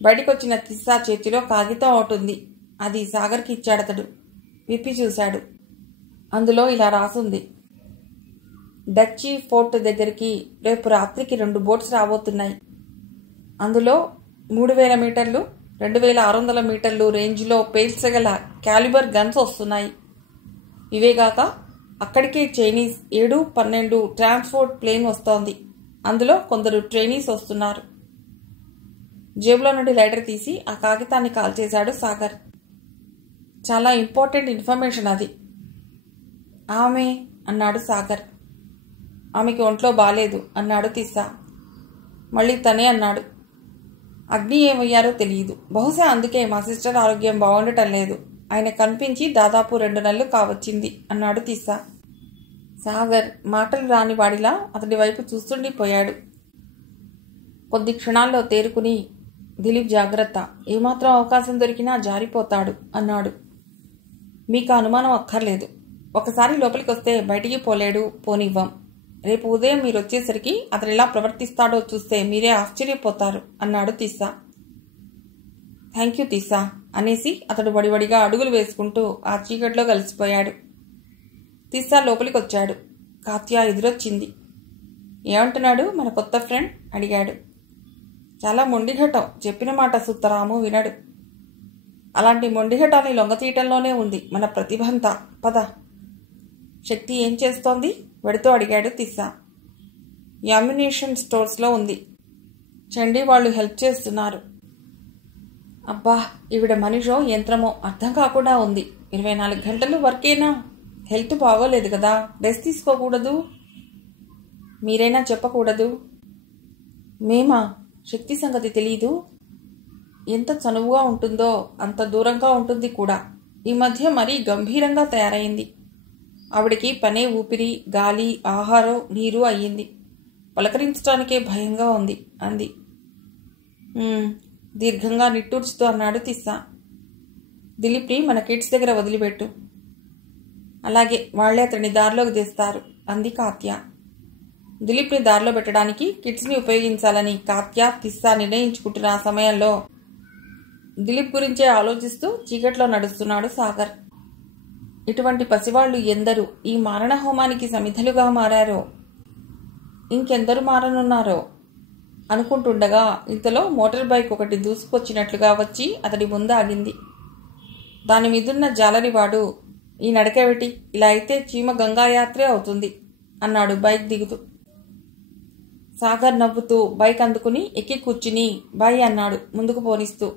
బయటకొచ్చిన తిస్సా చేతిలో కాగితం ఒకటి. అది సాగర్కి ఇచ్చాడతడు. విప్పి చూశాడు. అందులో ఇలా రాసుంది: డచ్చి ఫోర్ట్ దగ్గరికి రేపు రాత్రికి 2 బోట్స్ రాబోతున్నాయి. అందులో 3000 మీటర్లు, 2600 మీటర్లు రేంజ్లో పేల్చగల క్యాలిబర్ గన్స్ వస్తున్నాయి. ఇవేగాక అక్కడికే చైనీస్ 7-12 ట్రాన్స్పోర్ట్ ప్లేన్ వస్తోంది. అందులో కొందరు ట్రైనీస్ వస్తున్నారు. జేబులో నుండి లైటర్ తీసి ఆ కాగితాన్ని కాల్చేశాడు సాగర్. చాలా ఇంపార్టెంట్ ఇన్ఫర్మేషన్ అది. ఆమె అన్నాడు సాగర్. ఆమెకి ఒంట్లో బాలేదు అన్నాడు తిస్సా. మళ్ళీ తనే అన్నాడు. అగ్ని ఏమయ్యారో తెలియదు. బహుశా అందుకే మా సిస్టర్ ఆరోగ్యం బాగుండటం లేదు. ఆయన కనిపించి దాదాపు 2 నెలలు కావచ్చింది అన్నాడు తిస్సా. సాగర్ మాటలు రాని వాడిలా అతడి వైపు చూస్తుండిపోయాడు. కొద్ది క్షణాల్లో తేరుకుని, దిలీప్ జాగ్రత్త, ఏమాత్రం అవకాశం దొరికినా జారిపోతాడు అన్నాడు. మీకు అనుమానం అక్కర్లేదు. ఒకసారి లోపలికి వస్తే బయటికి పోలేడు, పోనివ్వం. రేపు ఉదయం మీరు వచ్చేసరికి అతను ఎలా ప్రవర్తిస్తాడో చూస్తే మీరే ఆశ్చర్యపోతారు అన్నాడు తిస్సా. థ్యాంక్ యూ తిస్సా అనేసి అతడు వడివడిగా అడుగులు వేసుకుంటూ ఆ చీకట్లో కలిసిపోయాడు. తీసా లోపలికి వచ్చాడు. కాత్య ఎదురొచ్చింది. ఏమంటున్నాడు మన కొత్త ఫ్రెండ్ అడిగాడు. చాలా మొండిఘటం, చెప్పిన మాట సుత్తరాము వినడు. అలాంటి మొండిఘటాన్ని లొంగతీయటంలోనే ఉంది మన ప్రతిభంతా. పద. శక్తి ఏం చేస్తోంది వెడుతూ అడిగాడు తిస్సా. యామ్యునేషన్ స్టోర్స్లో ఉంది. చండీ వాళ్ళు హెల్ప్ చేస్తున్నారు. అబ్బా, ఈవిడ మనిషో యంత్రమో అర్థం కాకుండా ఉంది. 24 గంటలు వర్కేనా? హెల్త్ బాగోలేదు కదా, రెస్ట్ తీసుకోకూడదు? మీరైనా చెప్పకూడదు? మేమా? శక్తి సంగతి తెలీదు. ఎంత చనువుగా ఉంటుందో అంత దూరంగా ఉంటుంది కూడా. ఈ మధ్య మరీ గంభీరంగా తయారైంది. ఆవిడికి పనే ఊపిరి, గాలి, ఆహారం, నీరు అయ్యింది. పలకరించడానికే భయంగా ఉంది అంది. దీర్ఘంగా నిట్టూర్చుతూ అన్నాడు తిస్సా. దిలీప్ని మన కిడ్స్ దగ్గర వదిలిపెట్టు. అలాగే, వాళ్లే అతన్ని దారిలోకి తెస్తారు అంది కాత్య. దిలీప్ని దారిలో పెట్టడానికి కిడ్స్ని ఉపయోగించాలని కాత్య, తిస్సా నిర్ణయించుకుంటున్న ఆ సమయంలో దిలీప్ గురించే ఆలోచిస్తూ చీకట్లో నడుస్తున్నాడు సాగర్. ఇటువంటి పసివాళ్లు ఎందరూ ఈ మారణ హోమానికి సమిధలుగా మారారో, ఇంకెందరు మారనున్నారో అనుకుంటుండగా ఇంతలో మోటార్ బైక్ ఒకటి దూసుకొచ్చినట్లుగా వచ్చి అతడి ముందు ఆగింది. దాని మీదున్న జాలరివాడు, ఈ నడకేమిటి, ఇలా అయితే చీమ గంగాయాత్రే అవుతుంది అన్నాడు బైక్ దిగుతూ. సాగర్ నవ్వుతూ బైక్ అందుకుని ఎక్కి కూర్చుని బాయ్ అన్నాడు ముందుకు పోనిస్తూ.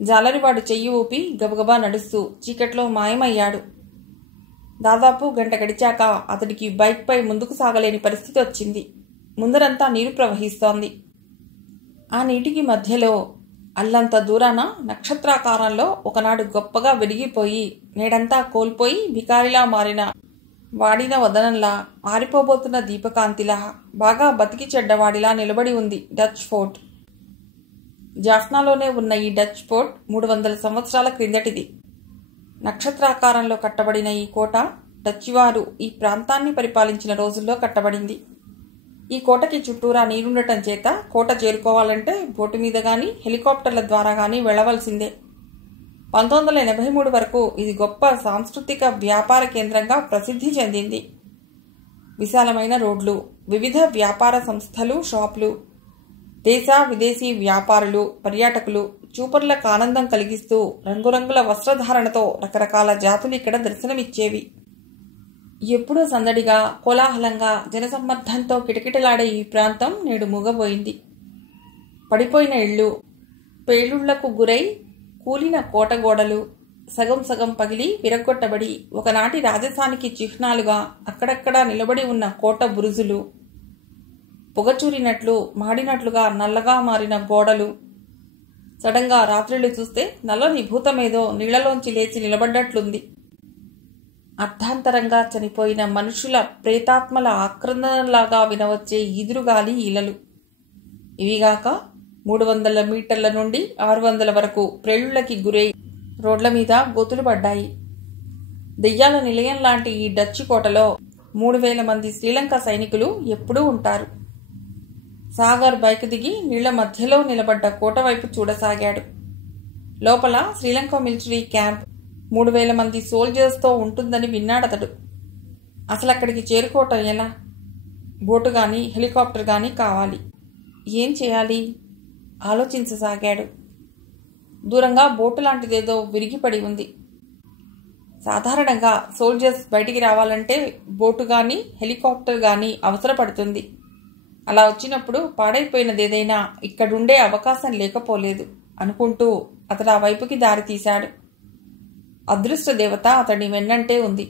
జాలరివాడు చెయ్యి ఊపి గబగబా నడుస్తూ చీకట్లో మాయమయ్యాడు. దాదాపు గంట గడిచాక అతడికి బైక్పై ముందుకు సాగలేని పరిస్థితి వచ్చింది. ముందరంతా నీరు ప్రవహిస్తోంది. ఆ నీటికి మధ్యలో అల్లంత దూరాన నక్షత్రాకారంలో ఒకనాడు గొప్పగా వెలిగిపోయి నేడంతా కోల్పోయి బికారిలా మారిన వాడిన వదనంలా, ఆరిపోబోతున్న దీపకాంతిలా, బాగా బతికి చెడ్డవాడిలా నిలబడి ఉంది డచ్ ఫోర్ట్. జాఫ్నాలోనే ఉన్న ఈ డచ్ ఫోర్ట్ 300 సంవత్సరాల క్రిందటిది. నక్షత్రాకారంలో కట్టబడిన ఈ కోట డచ్చివారు ఈ ప్రాంతాన్ని పరిపాలించిన రోజుల్లో కట్టబడింది. ఈ కోటకి చుట్టూరా నీరుండటం చేత కోట చేరుకోవాలంటే బోటు మీద గాని హెలికాప్టర్ల ద్వారా గాని వెళ్లవలసిందే. 1983 వరకు ఇది గొప్ప సాంస్కృతిక వ్యాపార కేంద్రంగా ప్రసిద్ధి చెందింది. విశాలమైన రోడ్లు, వివిధ వ్యాపార సంస్థలు, షాపులు, దేశ విదేశీ వ్యాపారులు, పర్యాటకులు, చూపర్లకు ఆనందం కలిగిస్తూ రంగురంగుల వస్త్రధారణతో రకరకాల జాతులు ఇక్కడ దర్శనమిచ్చేవి. ఎప్పుడూ సందడిగా, కోలాహలంగా, జనసమ్మర్దంతో కిటకిటలాడే ఈ ప్రాంతం నేడు మూగబోయింది. పడిపోయిన ఇళ్లు, పేలుళ్లకు గురై కూలిన కోటగోడలు, సగం సగం పగిలి విరగ్గొట్టబడి ఒకనాటి రాజధానికి చిహ్నాలుగా అక్కడక్కడా నిలబడి ఉన్న కోట బురుజులు, పొగచూరినట్లు మాడినట్లుగా నల్లగా మారిన గోడలు, సడన్గా రాత్రిళ్ళు చూస్తే నల్లని భూతమేదో నీళ్లలోంచి లేచి నిలబడ్డట్లుంది. అర్ధాంతరంగా చనిపోయిన మనుషుల ప్రేతాత్మల ఆక్రందనలాగా వినవచ్చే ఈదురుగాలి ఈలలు. ఇవిగాక 300 మీటర్ల నుండి 600 వరకు ప్రేలుళ్లకి గురై రోడ్ల మీద గోతులు పడ్డాయి. దెయ్యాల నిలయం లాంటి ఈ డచ్చి కోటలో 3000 మంది శ్రీలంక సైనికులు ఎప్పుడూ ఉంటారు. సాగర్ బైక్ దిగి నీళ్ల మధ్యలో నిలబడ్డ కోట వైపు చూడసాగాడు. లోపల శ్రీలంక మిలిటరీ క్యాంప్ 3000 మంది సోల్జర్స్తో ఉంటుందని విన్నాడతడు. అసలక్కడికి చేరుకోవటం ఎలా? బోటు గాని హెలికాప్టర్ గాని కావాలి. ఏం చేయాలి ఆలోచించసాగాడు. దూరంగా బోటు లాంటిదేదో విరిగిపడి ఉంది. సాధారణంగా సోల్జర్స్ బయటికి రావాలంటే బోటు గాని హెలికాప్టర్ గాని అవసరపడుతుంది. అలా వచ్చినప్పుడు పాడైపోయినదేదైనా ఇక్కడుండే అవకాశం లేకపోలేదు అనుకుంటూ అతడు ఆ వైపుకి దారి తీశాడు. అదృష్ట దేవత అతడి వెన్నంటే ఉంది.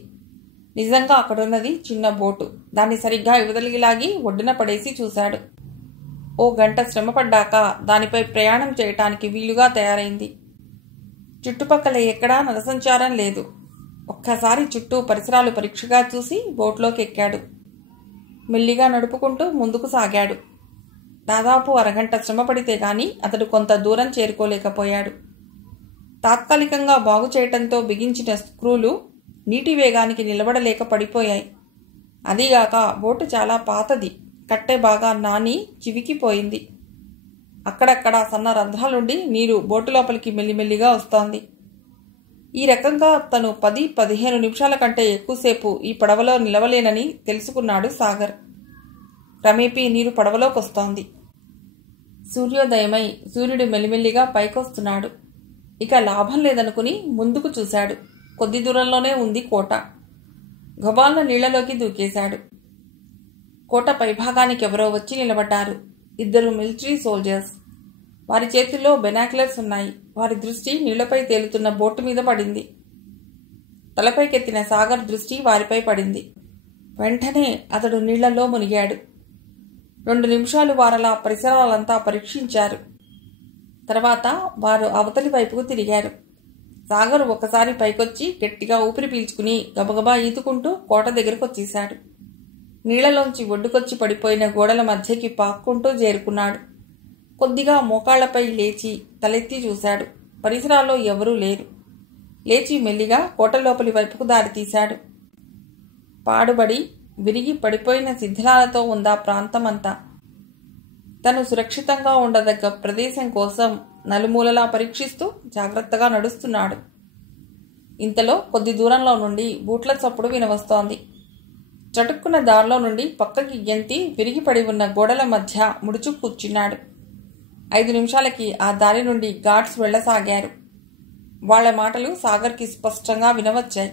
నిజంగా అక్కడున్నది చిన్న బోటు. దాన్ని సరిగ్గా యువతలికి లాగి ఒడ్డున పడేసి చూశాడు. ఓ గంట శ్రమపడ్డాక దానిపై ప్రయాణం చేయటానికి వీలుగా తయారైంది. చుట్టుపక్కల ఎక్కడా నరసంచారం లేదు. ఒక్కసారి చుట్టూ పరిసరాలు పరీక్షగా చూసి బోట్లోకి ఎక్కాడు. మెల్లిగా నడుపుకుంటూ ముందుకు సాగాడు. దాదాపు అరగంట శ్రమపడితే గాని అతడు కొంత దూరం చేరుకోలేకపోయాడు. తాత్కాలికంగా బాగు చేయటంతో బిగించిన స్క్రూలు నీటి వేగానికి నిలబడలేక పడిపోయాయి. అదీగాక బోటు చాలా పాతది. కట్టె బాగా నాని చివికిపోయింది. అక్కడక్కడ సన్న రంధ్రాలుండి నీరు బోటు లోపలికి మెల్లిమెల్లిగా వస్తోంది. ఈ రకంగా తను 10-15 నిమిషాల కంటే ఎక్కువసేపు ఈ పడవలో నిలవలేనని తెలుసుకున్నాడు సాగర్. క్రమేపీ నీరు పడవలోకొస్తోంది. సూర్యోదయమై సూర్యుడు మెల్లిమెల్లిగా పైకొస్తున్నాడు. ఇక లాభం లేదనుకుని ముందుకు చూశాడు. కొద్ది దూరంలోనే ఉంది కోట. గబాల్న నీళ్లలోకి దూకేశాడు. కోట పైభాగానికి ఎవరో వచ్చి నిలబడ్డారు. 2 మిలిటరీ సోల్జర్స్. వారి చేతుల్లో బెనాక్యులర్స్ ఉన్నాయి. వారి దృష్టి నీళ్లపై తేలుతున్న బోటు మీద పడింది. తలపైకెత్తిన సాగర్ దృష్టి వారిపై పడింది. వెంటనే అతడు నీళ్లలో మునిగాడు. 2 నిమిషాలు వారలా పరిసరాలంతా పరీక్షించారు. తర్వాత వారు అవతలి వైపుకు తిరిగారు. సాగర్ ఒకసారి పైకొచ్చి గట్టిగా ఊపిరి పీల్చుకుని గబగబా ఈదుకుంటూ కోట దగ్గరకు వచ్చేశాడు. నీళ్లలోంచి ఒడ్డుకొచ్చి పడిపోయిన గోడల మధ్యకి పాక్కుంటూ చేరుకున్నాడు. కొద్దిగా మోకాళ్లపై లేచి తలెత్తి చూశాడు. పరిసరాల్లో ఎవరూ లేరు. లేచి మెల్లిగా కోట లోపలి వైపుకు దారితీశాడు. పాడుబడి విరిగి పడిపోయిన శిథిలాలతో ఉందా ప్రాంతమంతా. తను సురక్షితంగా ఉండదగ్గ ప్రదేశం కోసం నలుమూలలా పరీక్షిస్తూ జాగ్రత్తగా నడుస్తున్నాడు. ఇంతలో కొద్ది దూరంలో నుండి బూట్ల చప్పుడు వినవస్తోంది. చటుక్కున్న దారిలో నుండి పక్కకి గెంతి విరిగిపడి ఉన్న గోడల మధ్య ముడుచు కూర్చున్నాడు. 5 నిమిషాలకి ఆ దారి నుండి గార్డ్స్ వెళ్లసాగారు. వాళ్ల మాటలు సాగర్కి స్పష్టంగా వినవచ్చాయి.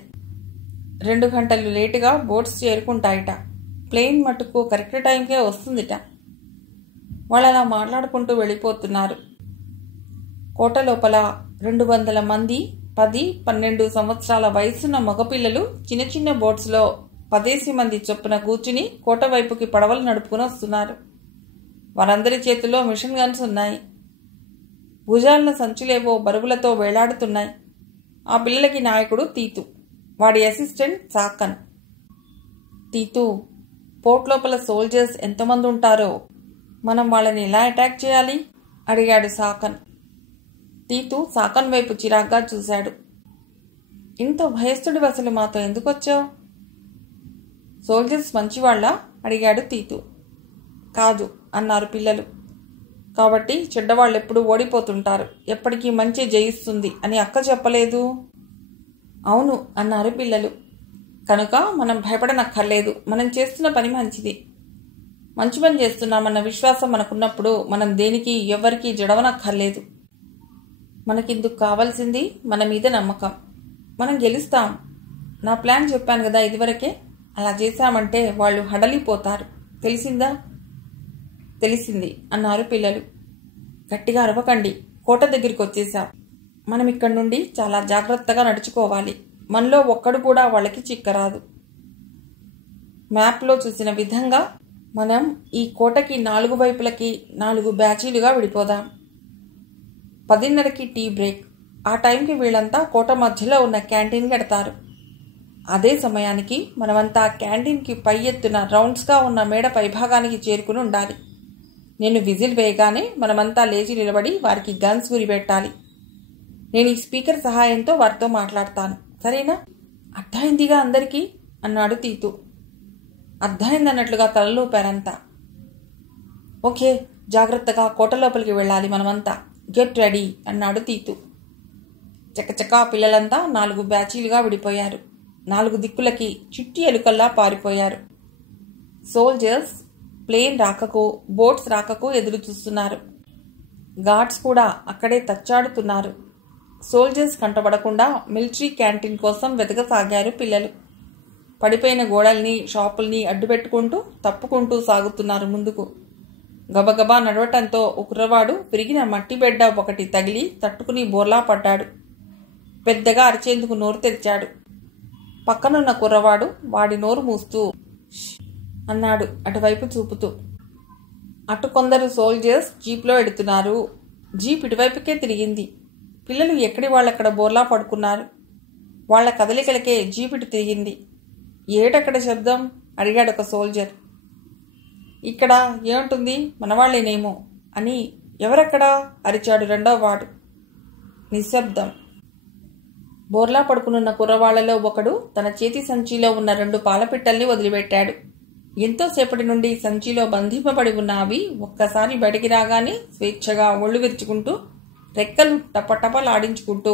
2 గంటలు లేటుగా బోట్స్ చేరుకుంటాయిట. ప్లేన్ మట్టుకు కరెక్ట్ టైంకే వస్తుందిట. వాళ్ళలా మాట్లాడుకుంటూ వెళ్ళిపోతున్నారు. కోట లోపల 200 మంది 10-12 సంవత్సరాల వయసున్న మగపిల్లలు చిన్న చిన్న బోట్స్లో 10 మంది చొప్పున కూర్చుని కోట వైపుకి పడవలు నడుపుకుని వస్తున్నారు. వారందరి చేతుల్లో మిషన్ గన్స్ ఉన్నాయి. భుజాలన సంచులేవో బరువులతో వేలాడుతున్నాయి. ఆ పిల్లలకి నాయకుడు తీతు, వాడి అసిస్టెంట్ సాకన్. తీతు, పోర్ట్ లోపల సోల్జర్స్ ఎంతమంది ఉంటారో, మనం వాళ్ళని ఎలా అటాక్ చేయాలి అడిగాడు సాకన్. తీతు సాకన్ వైపు చిరాగ్గా చూశాడు. ఇంత భయస్థుడి అసలు మాతో ఎందుకొచ్చావు? సోల్జర్స్ మంచివాళ్ళ అడిగాడు తీతు. కాదు అన్నారు పిల్లలు. కాబట్టి చెడ్డవాళ్ళెప్పుడు ఓడిపోతుంటారు, ఎప్పటికీ మంచి జయిస్తుంది అని అక్క చెప్పలేదు? అవును అన్నారు పిల్లలు. కనుక మనం భయపడనక్కర్లేదు. మనం చేస్తున్న పని మంచిది. మంచి పని చేస్తున్నామన్న విశ్వాసం మనకున్నప్పుడు మనం దేనికి ఎవరికీ జడవనక్కర్లేదు. మనకిందుకు కావాల్సింది మన మీద నమ్మకం. మనం గెలుస్తాం. నా ప్లాన్ చెప్పాను కదా ఇదివరకే. అలా చేశామంటే వాళ్ళు హడలిపోతారు. తెలిసిందా? తెలిసింది అన్నారు పిల్లలు. గట్టిగా అరవకండి. కోట దగ్గరికి వచ్చేశాం. మనం ఇక్కడి నుండి చాలా జాగ్రత్తగా నడుచుకోవాలి. మనలో ఒక్కడు కూడా వాళ్ళకి చిక్కరాదు. మ్యాప్లో చూసిన విధంగా మనం ఈ కోటకి 4 వైపులకి 4 బ్యాచీలుగా విడిపోదాం. 10:30కి టీ బ్రేక్. ఆ టైంకి వీళ్ళంతా కోట మధ్యలో ఉన్న క్యాంటీన్ కడతారు. అదే సమయానికి మనమంతా క్యాంటీన్కి పై ఎత్తున రౌండ్స్గా ఉన్న మేడ పైభాగానికి చేరుకుని ఉండాలి. నేను విజిల్ వేయగానే మనమంతా లేచి నిలబడి వారికి గన్స్ గురిపెట్టాలి. నేను ఈ స్పీకర్ సహాయంతో వారితో మాట్లాడతాను. సరేనా? అర్థమైందిగా అందరికీ అన్నాడు తీతు. అర్థమైందన్నట్లుగా తలలూపారంతా. ఓకే, జాగ్రత్తగా కోట లోపలికి వెళ్ళాలి మనమంతా. గెట్ రెడీ అన్నాడు తీతు. చకచకా పిల్లలంతా 4 బ్యాచీలుగా విడిపోయారు. 4 దిక్కులకి చిట్టి ఎలుకల్లా పారిపోయారు. సోల్జర్స్ ప్లేన్ రాకకు, బోట్స్ రాకకు ఎదురు చూస్తున్నారు. గార్డ్స్ కూడా అక్కడే తచ్చాడుతున్నారు. సోల్జర్స్ కంటపడకుండా మిలిటరీ క్యాంటీన్ కోసం వెతకసాగారు పిల్లలు. పడిపోయిన గోడల్ని, షాపుల్ని అడ్డుపెట్టుకుంటూ తప్పుకుంటూ సాగుతున్నారు ముందుకు. గబగబా నడవటంతో ఒక కుర్రవాడు విరిగిన మట్టి బెడ్డ ఒకటి తగిలి తట్టుకుని బోర్లా పడ్డాడు. పెద్దగా అరిచేందుకు నోరు తెరిచాడు. పక్కనున్న కుర్రవాడు వాడి నోరు మూస్తూ అన్నాడు అటువైపు చూపుతూ. అటు కొందరు సోల్జర్స్ జీప్లో ఎడుతున్నారు. జీప్ ఇటువైపుకే తిరిగింది. పిల్లలు ఎక్కడి వాళ్ళక్కడ బోర్లా పడుకున్నారు. వాళ్ల కదలికలకే జీప్ ఇటు తిరిగింది. ఏటక్కడ శబ్దం అడిగాడు ఒక సోల్జర్. ఇక్కడ ఏముంటుంది, మనవాళ్లేనేమో అని. ఎవరక్కడా అరిచాడు రెండో వాడు. నిశ్శబ్దం. బోర్లా పడుకునున్న కుర్రవాళ్లలో ఒకడు తన చేతి సంచిలో ఉన్న 2 పాలపిట్టల్ని వదిలిపెట్టాడు. ఎంతోసేపటి నుండి సంచిలో బంధింపబడి ఉన్న అవి ఒక్కసారి బయటికి రాగానే స్వేచ్ఛగా ఒళ్ళు విరుచుకుంటూ రెక్కలు టపటపలాడించుకుంటూ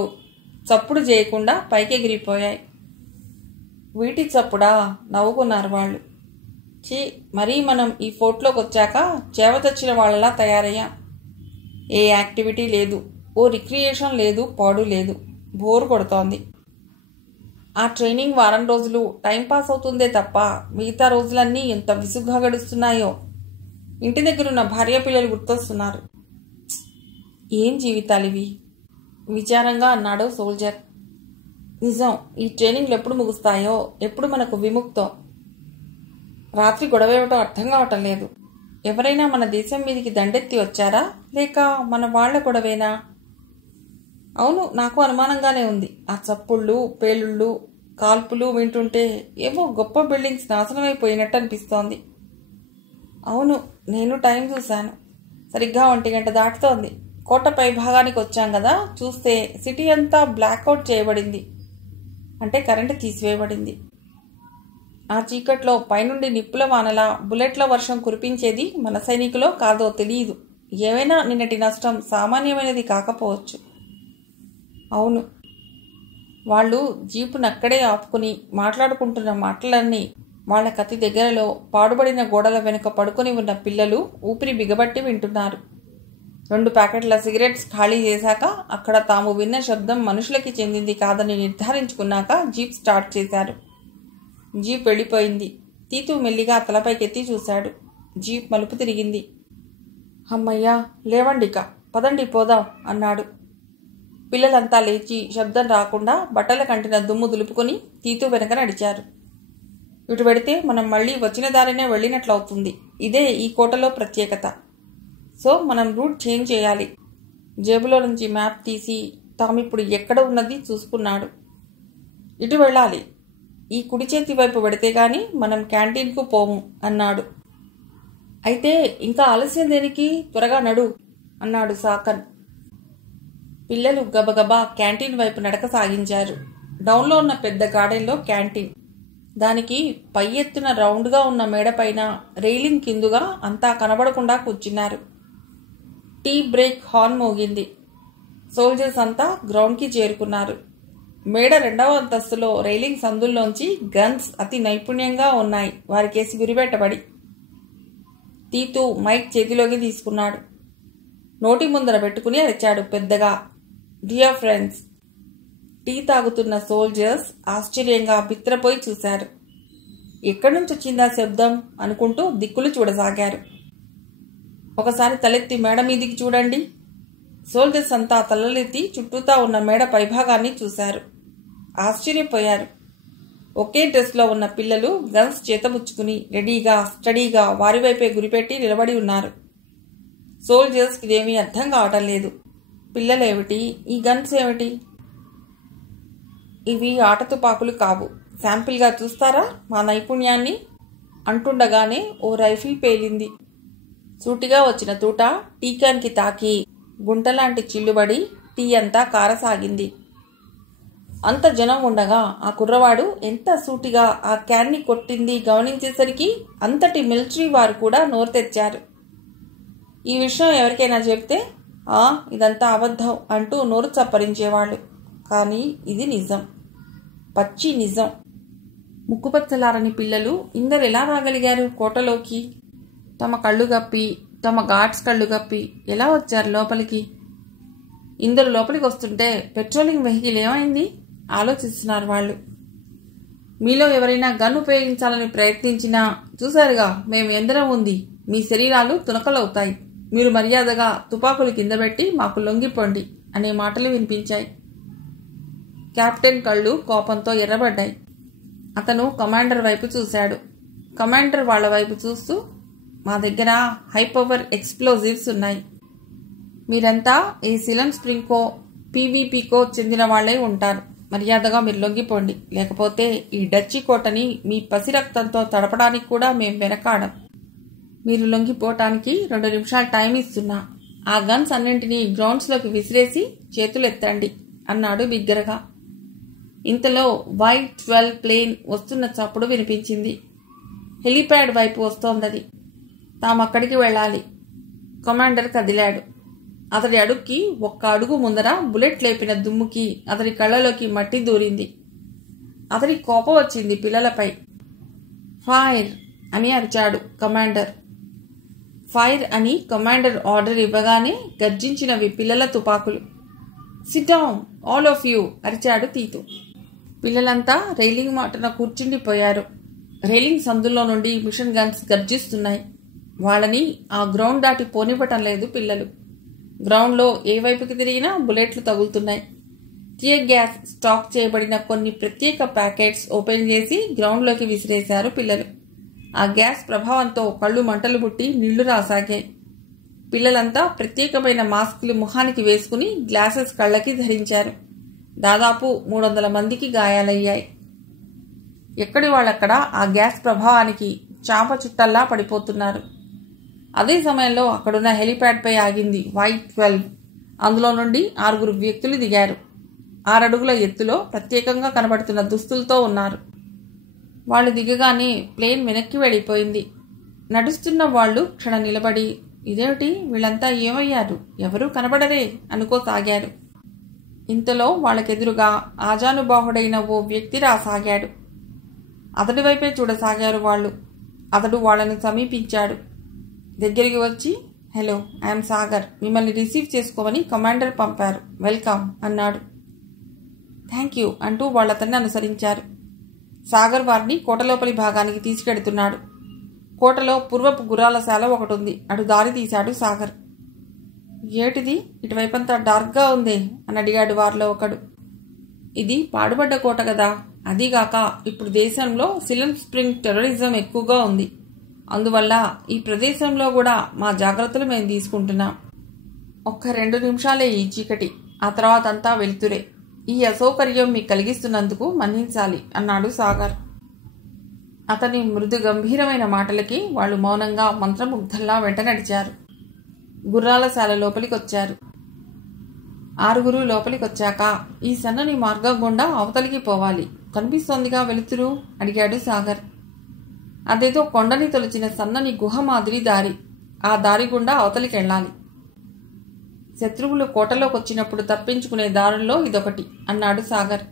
చప్పుడు చేయకుండా పైకెగిరిపోయాయి. వీటి చప్పుడా నవ్వుకున్నారు వాళ్ళు. మరీ మనం ఈ ఫోర్ట్లోకి వచ్చాక చేవతచ్చిన వాళ్ళలా తయారయ్యాం. ఏ యాక్టివిటీ లేదు, ఓ రిక్రియేషన్ లేదు, పాడు లేదు. బోర్ కొడుతోంది. ఆ ట్రైనింగ్ వారం రోజులు టైంపాస్ అవుతుందే తప్ప మిగతా రోజులన్నీ ఎంత విసుగ్గా గడుస్తున్నాయో. ఇంటి దగ్గరున్న భార్య పిల్లలు గుర్తొస్తున్నారు. ఏం జీవితాలివి విచారంగా అన్నాడు సోల్జర్. నిజం, ఈ ట్రైనింగ్లు ఎప్పుడు ముగుస్తాయో, ఎప్పుడు మనకు విముక్తో. రాత్రి గొడవేమిటో అర్థం కావటం లేదు. ఎవరైనా మన దేశం మీదికి దండెత్తి వచ్చారా, లేక మన వాళ్ల గొడవేనా? అవును, నాకు అనుమానంగానే ఉంది. ఆ చప్పుళ్ళు, పేలుళ్ళు, కాల్పులు వింటుంటే ఏవో గొప్ప బిల్డింగ్స్ నాశనమైపోయినట్టు అనిపిస్తోంది. అవును, నేను టైం చూశాను. సరిగ్గా 1 గంట దాటుతోంది. కోట పై భాగానికి వచ్చాం కదా, చూస్తే సిటీ అంతా బ్లాక్అవుట్ చేయబడింది. అంటే కరెంటు తీసివేయబడింది. ఆ చీకట్లో పైనుండి నిప్పుల వానలా బుల్లెట్ల వర్షం కురిపించేది మన సైనికులో కాదో తెలియదు. ఏవైనా నిన్నటి నష్టం సామాన్యమైనది కాకపోవచ్చు. అవును, వాళ్ళు జీపునక్కడే ఆపుకుని మాట్లాడుకుంటున్న మాటలన్నీ వాళ్ల కతి దగ్గరలో పాడుబడిన గోడల వెనుక పడుకొని ఉన్న పిల్లలు ఊపిరి బిగబట్టి వింటున్నారు. 2 ప్యాకెట్ల సిగరెట్స్ ఖాళీ చేశాక అక్కడ తాము విన్న శబ్దం మనుషులకి చెందింది కాదని నిర్ధారించుకున్నాక జీప్ స్టార్ట్ చేశారు. జీప్ వెళ్ళిపోయింది. తీతూ మెల్లిగా తలపైకెత్తి చూశాడు. జీప్ మలుపు తిరిగింది. అమ్మయ్యా, లేవండిక, పదండి పోదాం అన్నాడు. పిల్లలంతా లేచి శబ్దం రాకుండా బట్టల కంటిన దుమ్ము దులుపుకొని తీతూ వెనక నడిచారు. ఇటు వెడితే మనం మళ్ళీ వచ్చిన దారినే వెళ్ళినట్లవుతుంది. ఇదే ఈ కోటలో ప్రత్యేకత. సో మనం రూట్ చేంజ్ చేయాలి. జేబులో నుంచి మ్యాప్ తీసి తామిప్పుడు ఎక్కడ ఉన్నది చూసుకున్నాడు. ఇటు వెళ్ళాలి. ఈ కుడి చేతి వైపు వెడితే గాని మనం క్యాంటీన్కు పోము అన్నాడు. అయితే ఇంకా ఆలస్యం దేనికి, త్వరగా నడు అన్నాడు సాకన్. పిల్లలు గబగబా క్యాంటీన్ వైపు నడక సాగించారు. డౌన్లో ఉన్న పెద్ద గార్డెన్లో క్యాంటీన్. దానికి పై ఎత్తున రౌండ్గా ఉన్న మేడపైన రైలింగ్ కిందుగా అంతా కనబడకుండా కూర్చున్నారు. టీ బ్రేక్ హార్న్ మోగింది. సోల్జర్స్ అంతా గ్రౌండ్కి చేరుకున్నారు. మేడ 2వ అంతస్తులో రైలింగ్ సందుల్లోంచి గన్స్ అతి నైపుణ్యంగా ఉన్నాయి వారికేసి గురిపెట్టబడి. తీతూ మైక్ చేతిలోకి తీసుకున్నాడు. నోటి ముందర పెట్టుకుని అరిచాడు పెద్దగా, డియర్ ఫ్రెండ్స్. టీ తాగుతున్న సోల్జర్స్ ఆశ్చర్యంగా బిత్రపోయి చూశారు. ఎక్కడి నుంచి వచ్చిందా శబ్దం అనుకుంటూ దిక్కులు చూడసాగారు. ఒకసారి తలెత్తి మేడ మీదికి చూడండి. సోల్జర్స్ అంతా తలలెత్తి చుట్టూతా ఉన్న మేడ పైభాగాన్ని చూశారు. ఆశ్చర్యపోయారు. ఒకే డ్రెస్లో ఉన్న పిల్లలు గన్స్ చేతబుచ్చుకుని రెడీగా స్టడీగా వారి వైపే గురిపెట్టి నిలబడి ఉన్నారు. సోల్జర్స్కి ఇదేమీ అర్థం కావటం లేదు. పిల్లలేమిటి, ఈ గన్స్ ఏమిటి? ఇవి ఆటతుపాకులు కావు. శాంపిల్గా చూస్తారా మా నైపుణ్యాన్ని అంటుండగానే ఓ రైఫిల్ పేలింది. సూటిగా వచ్చిన తూట టీకాన్కి తాకి గుంటలాంటి చిల్లుబడి టీ అంతా కారసాగింది. అంత జనం ఉండగా ఆ కుర్రవాడు ఎంత సూటిగా ఆ క్యాన్ని కొట్టింది గమనించేసరికి అంతటి మిలిటరీ వారు కూడా నోరు తెచ్చారు. ఈ విషయం ఎవరికైనా చెప్తే ఇదంతా అబద్ధం అంటూ నోరు చప్పరించేవాళ్ళు. కానీ ఇది నిజం, పచ్చి నిజం. ముక్కుపచ్చలారని పిల్లలు ఇందరెలా రాగలిగారు కోటలోకి? తమ కళ్ళు గప్పి, తమ గార్డ్స్ కళ్ళు గప్పి ఎలా వచ్చారు లోపలికి? ఇందరు లోపలికి వస్తుంటే పెట్రోలింగ్ వెహికల్ ఏమైంది ఆలోచిస్తున్నారు వాళ్ళు. మీలో ఎవరైనా గన్ ఉపయోగించాలని ప్రయత్నించినా చూశారుగా మేము ఎందరం ఉంది, మీ శరీరాలు తునకలవుతాయి. మీరు మర్యాదగా తుపాకులు కింద పెట్టి మాకు లొంగిపోండి అనే మాటలు వినిపించాయి. కెప్టెన్ కళ్ళు కోపంతో ఎర్రబడ్డాయి. అతను కమాండర్ వైపు చూశాడు. కమాండర్ వాళ్ల వైపు చూస్తూ, మా దగ్గర హై పవర్ ఎక్స్ప్లోజివ్స్ ఉన్నాయి. మీరంతా ఈ సిలన్ స్ప్రింగ్కో పీవీపీకో చెందిన వాళ్లే ఉంటారు. మర్యాదగా మీరు లొంగిపోండి, లేకపోతే ఈ డచ్చి కోటని మీ పసిరక్తంతో తడపడానికి కూడా మేం వెనకాడం. మీరు లొంగిపోవటానికి 2 నిమిషాలు టైం ఇస్తున్నా. ఆ గన్స్ అన్నింటినీ గ్రౌండ్స్లోకి విసిరేసి చేతులెత్తండి అన్నాడు బిగ్గరగా. ఇంతలో Y-12 ప్లేన్ వస్తున్న చప్పుడు వినిపించింది. హెలీప్యాడ్ వైపు వస్తోందది. తామక్కడికి వెళ్ళాలి. కమాండర్ కదిలాడు. అతడి అడుక్కి ఒక్క అడుగు ముందర బుల్లెట్ లేపిన దుమ్ముకి అతడి కళ్ళలోకి మట్టి దూరింది. అతడి కోపం వచ్చింది పిల్లలపై. ఫైర్ అని అరిచాడు కమాండర్. ఫైర్ అని కమాండర్ ఆర్డర్ ఇవ్వగానే గర్జించినవి పిల్లల తుపాకులు. SIT down all of you అరిచాడు తీతు. పిల్లలంతా రైలింగ్ మాటన కూర్చుండిపోయారు. రైలింగ్ సందుల్లో నుండి మిషన్ గన్స్ గర్జిస్తున్నాయి. వాళ్ళని ఆ గ్రౌండ్ దాటి పోనివ్వటం లేదు పిల్లలు. గ్రౌండ్లో ఏ వైపుకి తిరిగినా బుల్లెట్లు తగులుతున్నాయి. టియర్ గ్యాస్ స్టాక్ చేయబడిన కొన్ని ప్రత్యేక ప్యాకెట్స్ ఓపెన్ చేసి గ్రౌండ్లోకి విసిరేశారు పిల్లలు. ఆ గ్యాస్ ప్రభావంతో కళ్ళు మంటలు పుట్టి నీళ్లు రాసాగాయి. పిల్లలంతా ప్రత్యేకమైన మాస్కులు ముఖానికి వేసుకుని గ్లాసెస్ కళ్ళకి ధరించారు. దాదాపు 300 మందికి గాయాలయ్యాయి. ఎక్కడి వాళ్ళక్కడ ఆ గ్యాస్ ప్రభావానికి చాప చుట్టల్లా పడిపోతున్నారు. అదే సమయంలో అక్కడున్న హెలిప్యాడ్పై ఆగింది Y-12. అందులో నుండి 6 వ్యక్తులు దిగారు. 6 అడుగుల ఎత్తులో ప్రత్యేకంగా కనబడుతున్న దుస్తులతో ఉన్నారు. వాళ్ళు దిగగానే ప్లేన్ వెనక్కి వెళ్ళిపోయింది. నడుస్తున్న వాళ్ళు క్షణం నిలబడి, ఇదేమిటి వీళ్ళంతా ఏమయ్యారు, ఎవరూ కనబడరే అనుకోసాగారు. ఇంతలో వాళ్ళకెదురుగా ఆజానుబాహుడైన ఓ వ్యక్తి రాసాగాడు. అతడి వైపే చూడసాగారు వాళ్ళు. అతడు వాళ్ళని సమీపించాడు. దగ్గరికి వచ్చి, హలో, ఐఎమ్ సాగర్, మిమ్మల్ని రిసీవ్ చేసుకోమని కమాండర్ పంపారు, వెల్కమ్ అన్నాడు. థ్యాంక్ యూ అంటూ వాళ్ళతన్ని అనుసరించారు. సాగర్ వారిని కోటలోపలి భాగానికి తీసుకెడుతున్నాడు. కోటలో పూర్వపు గుర్రాలశాల ఒకటి ఉంది. అటు దారి తీశాడు సాగర్. ఏటిది ఇటువైపంతా డార్క్గా ఉందే అని అడిగాడు వారిలో ఒకడు. ఇది పాడుబడ్డ కోట కదా, అదీగాక ఇప్పుడు దేశంలో సిలన్ స్ప్రింగ్ టెర్రరిజం ఎక్కువగా ఉంది. అందువల్ల ఈ ప్రదేశంలో కూడా మా జాగ్రత్తలు మేము తీసుకుంటున్నాం. ఒక్క 2 నిమిషాలే ఈ చీకటి, ఆ తర్వాత అంతా వెలుతురే. ఈ అసౌకర్యం మీకు కలిగిస్తున్నందుకు మన్నించాలి అన్నాడు సాగర్. అతని మృదు గంభీరమైన మాటలకి వాళ్ళు మౌనంగా మంత్రముగ్ధల్లా వెంట నడిచారు. గుర్రాలశాల లోపలికొచ్చారు. 6 లోపలికొచ్చాక, ఈ సన్నని మార్గం గుండా అవతలికి పోవాలి, కనిపిస్తోందిగా వెలుతురు అడిగాడు సాగర్. అదేదో కొండని తొలిచిన సన్నని గుహ మాదిరి దారి, ఆ దారి గుండా అవతలికెళ్ళాలి. శత్రువులు కోటలోకొచ్చినప్పుడు తప్పించుకునే దారుల్లో ఇదొకటి అన్నాడు సాగర్.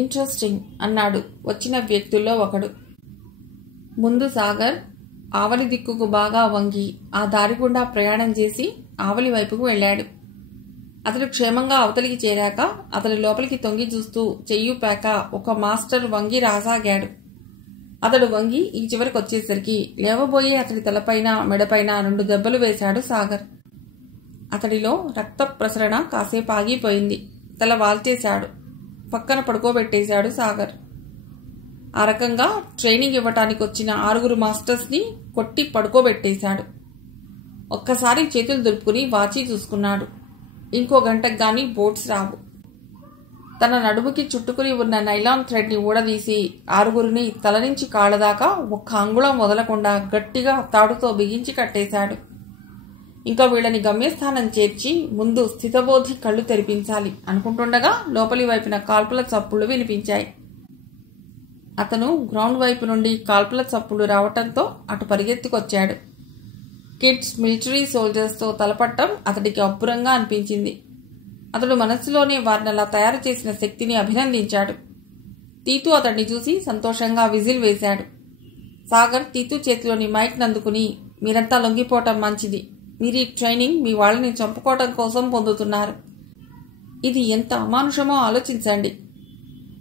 ఇంట్రెస్టింగ్ అన్నాడు వచ్చిన వ్యక్తుల్లో ఒకడు. ముందు సాగర్ ఆవలి దిక్కుకు బాగా వంగి ఆ దారి గుండా ప్రయాణం చేసి ఆవలి వైపుకు వెళ్ళాడు. అతడు క్షేమంగా అవతలికి చేరాక అతడు లోపలికి తొంగి చూస్తూ చెయ్యూపాక ఒక మాస్టర్ వంగి రాసాగాడు. అతడు వంగి ఈ చివరికి వచ్చేసరికి లేవబోయే అతడి తలపైన మెడపైన 2 దెబ్బలు వేశాడు సాగర్. అతడిలో రక్త ప్రసరణ కాసేపు ఆగిపోయింది. తల వాల్చేశాడు. పక్కన పడుకోబెట్టేశాడు సాగర్. ఆ రకంగా ట్రైనింగ్ ఇవ్వటానికి వచ్చిన 6 మాస్టర్స్ని కొట్టి పడుకోబెట్టేశాడు. ఒక్కసారి చేతులు దులుపుకుని వాచి చూసుకున్నాడు. ఇంకో గంటకు గాని బోట్స్ రావు. తన నడుముకి చుట్టుకుని ఉన్న నైలాన్ థ్రెడ్ని ఊడదీసి 6 తల నుంచి కాళ్ళదాకా ఒక్క అంగుళం వదలకుండా గట్టిగా తాడుతో బిగించి కట్టేశాడు. ఇంకా వీళ్ళని గమ్యస్థానం చేర్చి ముందు స్థితబోధి కళ్ళు తెరిపించాలి అనుకుంటుండగా లోపలి వైపున కాల్పుల చప్పుళ్లు వినిపించాయి. అతను గ్రౌండ్ వైపు నుండి కాల్పుల చప్పుళ్లు రావటంతో అటు పరిగెత్తుకొచ్చాడు. కిడ్స్ మిలిటరీ సోల్జర్స్తో తలపట్టం అతడికి అబ్బురంగా అనిపించింది. అతడు మనస్సులోనే వారినలా తయారు చేసిన శక్తిని అభినందించాడు. తీతు అతడిని చూసి సంతోషంగా విజిల్ వేశాడు. సాగర్ తీతు చేతిలోని మైక్ నందుకుని, మీరంతా లొంగిపోవటం మంచిది. మీరు ఈ ట్రైనింగ్ మీ వాళ్ళని చంపుకోవటం కోసం పొందుతున్నారు. ఇది ఎంత అమానుషమో ఆలోచించండి.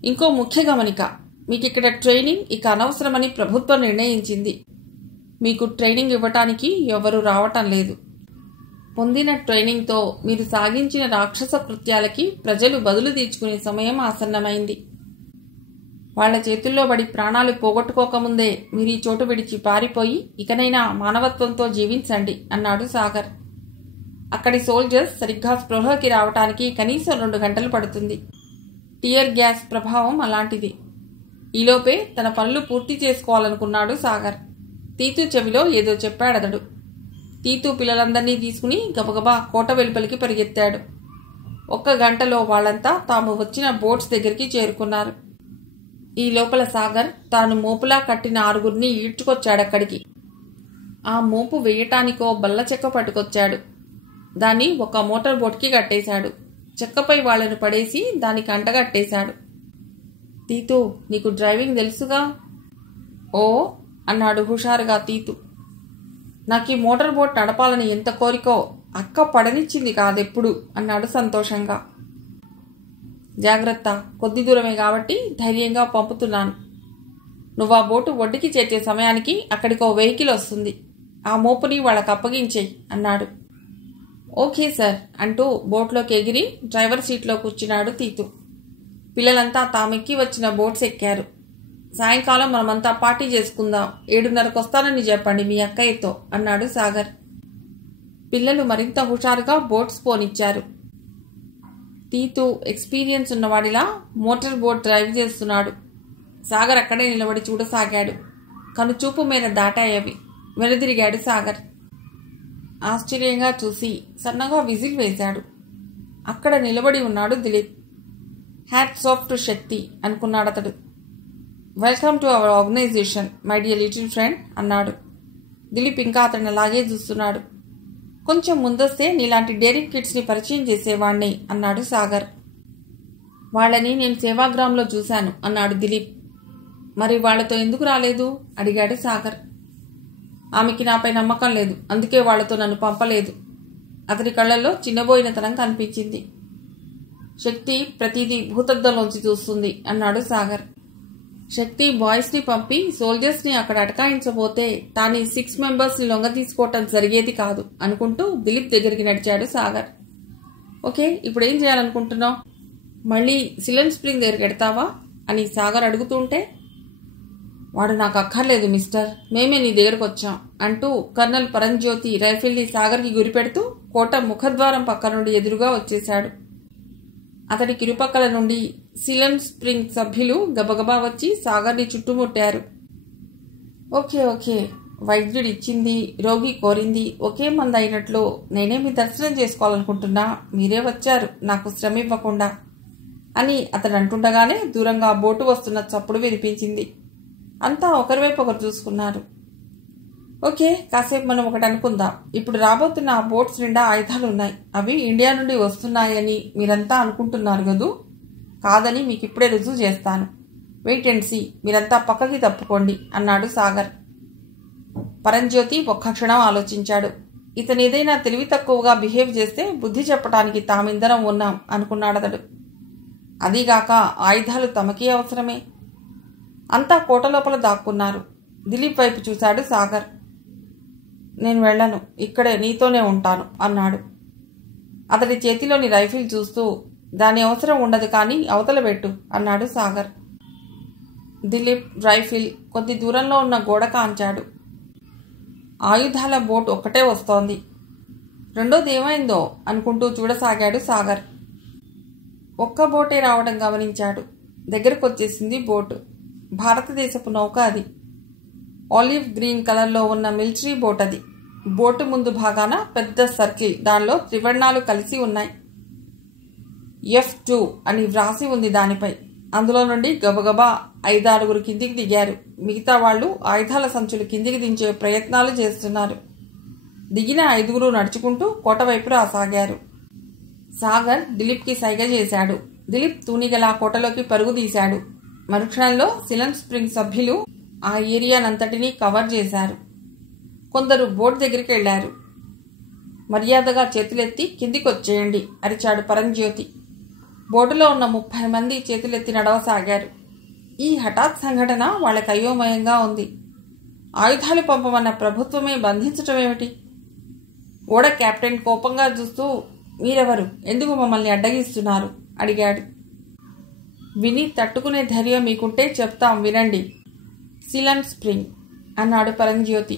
ఇంకో ముఖ్య గమనిక, మీకిక్కడ ట్రైనింగ్ ఇక అనవసరమని ప్రభుత్వం నిర్ణయించింది. మీకు ట్రైనింగ్ ఇవ్వటానికి ఎవరూ రావటం లేదు. పొందిన ట్రైనింగ్తో మీరు సాగించిన రాక్షస కృత్యాలకి ప్రజలు బదులు తీర్చుకునే సమయం ఆసన్నమైంది. వాళ్ల చేతుల్లో పడి ప్రాణాలు పోగొట్టుకోకముందే మీరు ఈ చోటు విడిచి పారిపోయి ఇకనైనా మానవత్వంతో జీవించండి అన్నాడు సాగర్. అక్కడి సోల్జర్స్ సరిగ్గా స్పృహకి రావటానికి కనీసం 2 గంటలు పడుతుంది. టియర్ గ్యాస్ ప్రభావం అలాంటిది. ఈలోపే తన పనులు పూర్తి చేసుకోవాలనుకున్నాడు సాగర్. తీతు చెవిలో ఏదో చెప్పాడతడు. తీతు పిల్లలందరినీ తీసుకుని గబగబా కోట వెలుపలికి పరిగెత్తాడు. 1 గంటలో వాళ్లంతా తాము వచ్చిన బోట్స్ దగ్గరికి చేరుకున్నారు. ఈ లోపల సాగర్ తాను మోపులా కట్టిన 6 ఈడ్చుకొచ్చాడక్కడికి. ఆ మోపు వేయటానికో బల్ల చెక్క పట్టుకొచ్చాడు. దాన్ని ఒక మోటార్ బోట్కి కట్టేశాడు. చెక్కపై వాళ్లను పడేసి దానికి అంటగట్టేశాడు. తీతు, నీకు డ్రైవింగ్ తెలుసుగా? ఓ అన్నాడు హుషారుగా తీతు. నాకు ఈ మోటార్ బోట్ నడపాలని ఎంత కోరికో అక్క పడనిచ్చింది కాదెప్పుడు అన్నాడు సంతోషంగా. జాగ్రత్త, కొద్ది దూరమే కాబట్టి ధైర్యంగా పంపుతున్నాను. నువ్వు ఆ బోటు ఒడ్డుకి చేర్చే సమయానికి అక్కడికో వెహికల్ వస్తుంది. ఆ మోపుని వాళ్ళకు అప్పగించేయి అన్నాడు. ఓకే సార్ అంటూ బోట్లోకి ఎగిరి డ్రైవర్ సీట్లో కూర్చున్నాడు తీతు. పిల్లలంతా తామెక్కి వచ్చిన బోట్స్ ఎక్కారు. సాయంకాలం మనమంతా పార్టీ చేసుకుందాం, 7:30కు వస్తానని చెప్పండి మీ అక్కయ్యతో అన్నాడు సాగర్. పిల్లలు మరింత హుషారుగా బోట్స్ పోనిచ్చారు. తీతు ఎక్స్పీరియన్స్ ఉన్నవాడిలా మోటార్ బోట్ డ్రైవ్ చేస్తున్నాడు. సాగర్ అక్కడే నిలబడి చూడసాగాడు. కనుచూపు మీద దాటాయవి. వెనుదిరిగాడు సాగర్. ఆశ్చర్యంగా చూసి సన్నగా విజిల్ వేశాడు. అక్కడ నిలబడి ఉన్నాడు Dilip. Hats off to Shakti అనుకున్నాడతడు. Welcome to our organisation my dear little friend అన్నాడు. దిలీప్ ఇంకా అతన్ని అలాగే చూస్తున్నాడు. కొంచెం ముందొస్తే నీలాంటి డేరింగ్ కిడ్స్ని పరిచయం చేసేవాణ్ణి అన్నాడు సాగర్. వాళ్ళని నేను సేవాగ్రామంలో చూశాను అన్నాడు దిలీప్. మరి వాళ్లతో ఎందుకు రాలేదు అడిగాడు సాగర్. ఆమెకి నాపై నమ్మకం లేదు, అందుకే వాళ్లతో నన్ను పంపలేదు. అతని కళ్లలో చిన్నబోయినతనం కనిపించింది. శక్తి ప్రతిదీ భూతద్దంలోంచి చూస్తుంది అన్నాడు సాగర్. శక్తి బాయ్స్ని పంపి సోల్జర్స్ని అక్కడ అటకాయించబోతే తాను 6 మెంబర్స్ని లొంగ తీసుకోవటం జరిగేది కాదు అనుకుంటూ దిలీప్ దగ్గరికి నడిచాడు సాగర్. ఓకే, ఇప్పుడేం చేయాలనుకుంటున్నావు? మళ్ళీ సిలన్ స్ప్రింగ్ దగ్గరికి ఎడతావా అని సాగర్ అడుగుతుంటే, వాడు నాకు అక్కర్లేదు మిస్టర్, మేమే నీ దగ్గరకు వచ్చాం అంటూ కర్నల్ పరంజ్యోతి రైఫిల్ని సాగర్కి గురిపెడుతూ కోట ముఖద్వారం పక్క నుండి ఎదురుగా వచ్చేశాడు. అతడికి ఇరుపక్కల నుండి సిలన్ స్ప్రింగ్ సభ్యులు గబగబా వచ్చి సాగర్ని చుట్టుముట్టారు. ఓకే ఓకే, వైద్యుడు ఇచ్చింది, రోగి కోరింది ఒకే మంది అయినట్లు నేనే మీ దర్శనం చేసుకోవాలనుకుంటున్నా, మీరే వచ్చారు నాకు శ్రమ ఇవ్వకుండా అని అతడు అంటుండగానే దూరంగా బోటు వస్తున్న చప్పుడు వినిపించింది. అంతా ఒకరివైపు ఒకరు చూసుకున్నారు. ఓకే, కాసేపు మనం ఒకటి అనుకుందాం. ఇప్పుడు రాబోతున్న ఆ బోట్స్ నిండా ఆయుధాలు ఉన్నాయి. అవి ఇండియా నుండి వస్తున్నాయని మీరంతా అనుకుంటున్నారు కదూ? కాదని మీకు ఇప్పుడే రుజువు చేస్తాను. వెయిట్ అండ్ సీ, మీరంతా పక్కకి తప్పుకోండి అన్నాడు సాగర్. పరంజ్యోతి ఒక్క క్షణం ఆలోచించాడు. ఇతను ఏదైనా తెలివి తక్కువగా బిహేవ్ చేస్తే బుద్ధి చెప్పడానికి తామిందరం ఉన్నాం అనుకున్నాడతడు. అదీగాక ఆయుధాలు తమకే అవసరమే. అంతా కోట లోపల దాక్కున్నారు. దిలీప్ వైపు చూశాడు సాగర్. నేను వెళ్ళను, ఇక్కడే నీతోనే ఉంటాను అన్నాడు. అతడి చేతిలోని రైఫిల్ చూస్తూ, దాని అవసరం ఉండదు కానీ అవతల పెట్టు అన్నాడు సాగర్. దిలీప్ రైఫిల్ కొద్ది దూరంలో ఉన్న గోడ కాంచాడు. ఆయుధాల బోట్ ఒక్కటే వస్తోంది. రెండోది ఏమైందో అనుకుంటూ చూడసాగాడు సాగర్. ఒక్క బోటే రావడం గమనించాడు. దగ్గరకొచ్చేసింది బోటు. భారతదేశపు నౌక అది. ఆలివ్ గ్రీన్ కలర్లో ఉన్న మిలిటరీ బోట్ అది. బోటు ముందు భాగాన పెద్ద సర్కిల్, దానిలో త్రివర్ణాలు కలిసి ఉన్నాయి. F2 అని వ్రాసి ఉంది దానిపై. అందులో నుండి గబగబా 5-6 కిందికి దిగారు. మిగతా వాళ్ళు ఆయుధాల సంచులు కిందికి దించే ప్రయత్నాలు చేస్తున్నారు. దిగిన 5 నడుచుకుంటూ కోట వైపు రాసాగారు. సాగర్ దిలీప్కి సైగ చేశాడు. దిలీప్ తూనిగలా కోటలోకి పరుగు తీశాడు. మరుక్షణంలో సిలన్ స్ప్రింగ్ సభ్యులు ఆ ఏరియానంతటినీ కవర్ చేశారు. కొందరు బోట్ దగ్గరికి వెళ్లారు. మర్యాదగా చేతులెత్తి కిందికొచ్చేయండి అరిచాడు పరంజ్యోతి. బోటులో ఉన్న 30 మంది చేతులెత్తి నడవసాగారు. ఈ హఠాత్ సంఘటన వాళ్ళకి అయోమయంగా ఉంది. ఆయుధాలు పంపమన్న ప్రభుత్వమే బంధించటమేమిటి? ఓడ కెప్టెన్ కోపంగా చూస్తూ, మీరెవరు, ఎందుకు మమ్మల్ని అడ్డగిస్తున్నారు అడిగాడు. విని తట్టుకునే ధైర్యం మీకుంటే చెప్తాం వినండి. సిలన్ స్ప్రింగ్ అన్నాడు పరంజ్యోతి.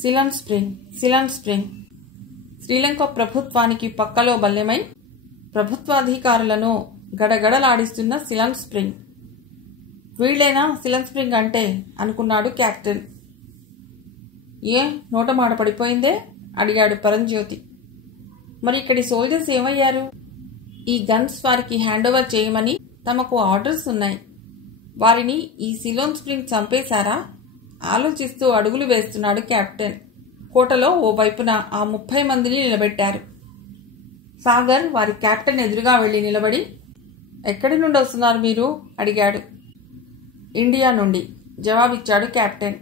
సిలన్ స్ప్రింగ్, సిలన్ స్ప్రింగ్. శ్రీలంక ప్రభుత్వానికి పక్కలో బల్లెమై ప్రభుత్వాధికారులను గడగడలాడిస్తున్న సిలన్ స్ప్రింగ్. వీళ్లేనా సిలన్ స్ప్రింగ్ అంటే అనుకున్నాడు కెప్టెన్. ఏ నోట మాట పడిపోయిందే అడిగాడు పరంజ్యోతి. మరి ఇక్కడి సోల్జర్స్ ఏమయ్యారు? ఈ గన్స్ వారికి హ్యాండ్ ఓవర్ చేయమని తమకు ఆర్డర్స్ ఉన్నాయి. వారిని ఈ సిలోన్ స్ప్రింగ్ చంపేశారా? ఆలోచిస్తూ అడుగులు వేస్తున్నాడు కెప్టెన్. కోటలో ఓ వైపున ఆ 30 మందిని నిలబెట్టారు. సాగర్ వారి కెప్టెన్ ఎదురుగా వెళ్లి నిలబడి, ఎక్కడి నుండి వస్తున్నారు మీరు అడిగాడు. ఇండియా నుండి జవాబిచ్చాడు కెప్టెన్.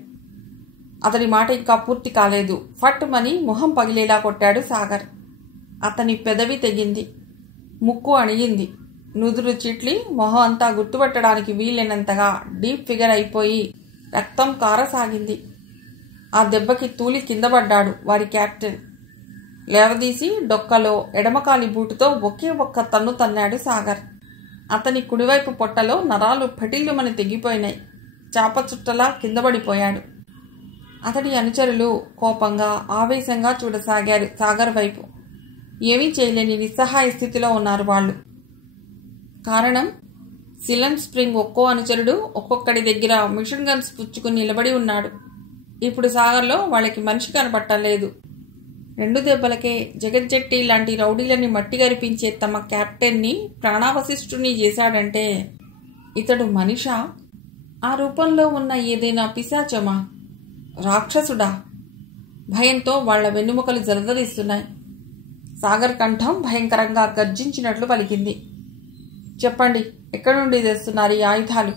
అతడి మాట ఇంకా పూర్తి కాలేదు. ఫట్టుమని మొహం పగిలేలా కొట్టాడు సాగర్. అతని పెదవి తెగింది, ముక్కు అణిగింది, నుదురు చిట్లి మొహం అంతా గుర్తుపట్టడానికి వీలైనంతగా డీప్ ఫిగర్ అయిపోయి రక్తం కారసాగింది. ఆ దెబ్బకి తూలి కిందపడ్డాడు వారి కెప్టెన్. లేవదీసి డొక్కలో ఎడమకాలి బూటుతో ఒకే ఒక్క తన్ను తన్నాడు సాగర్. అతని కుడివైపు పొట్టలో నరాలు ఫటిల్లుమని తెగిపోయినాయి. చాపచుట్టలా కిందపడిపోయాడు. అతడి అనుచరులు కోపంగా ఆవేశంగా చూడసాగారు సాగర్ వైపు. ఏమీ చేయలేని నిస్సహాయ స్థితిలో ఉన్నారు వాళ్ళు. కారణం, సిలన్ స్ప్రింగ్ ఒక్కో అనుచరుడు ఒక్కొక్కడి దగ్గర మిషన్ గన్స్ పుచ్చుకుని నిలబడి ఉన్నాడు. ఇప్పుడు సాగర్లో వాళ్ళకి మనిషి కనపట్టలేదు. 2 దెబ్బలకే జగజ్జట్టి లాంటి రౌడీలని మట్టి గరిపించే తమ కెప్టెన్ని ప్రాణావశిష్ఠుని చేశాడంటే ఇతడు మనిషా? ఆ రూపంలో ఉన్న ఏదైనా పిశాచమా? రాక్షసుడా? భయంతో వాళ్ల వెన్నుముకలు జలదరిస్తున్నాయి. సాగర్ కంఠం భయంకరంగా గర్జించినట్లు పలికింది. చెప్పండి, ఎక్కడి నుండి తెస్తున్నారు ఈ ఆయుధాలు?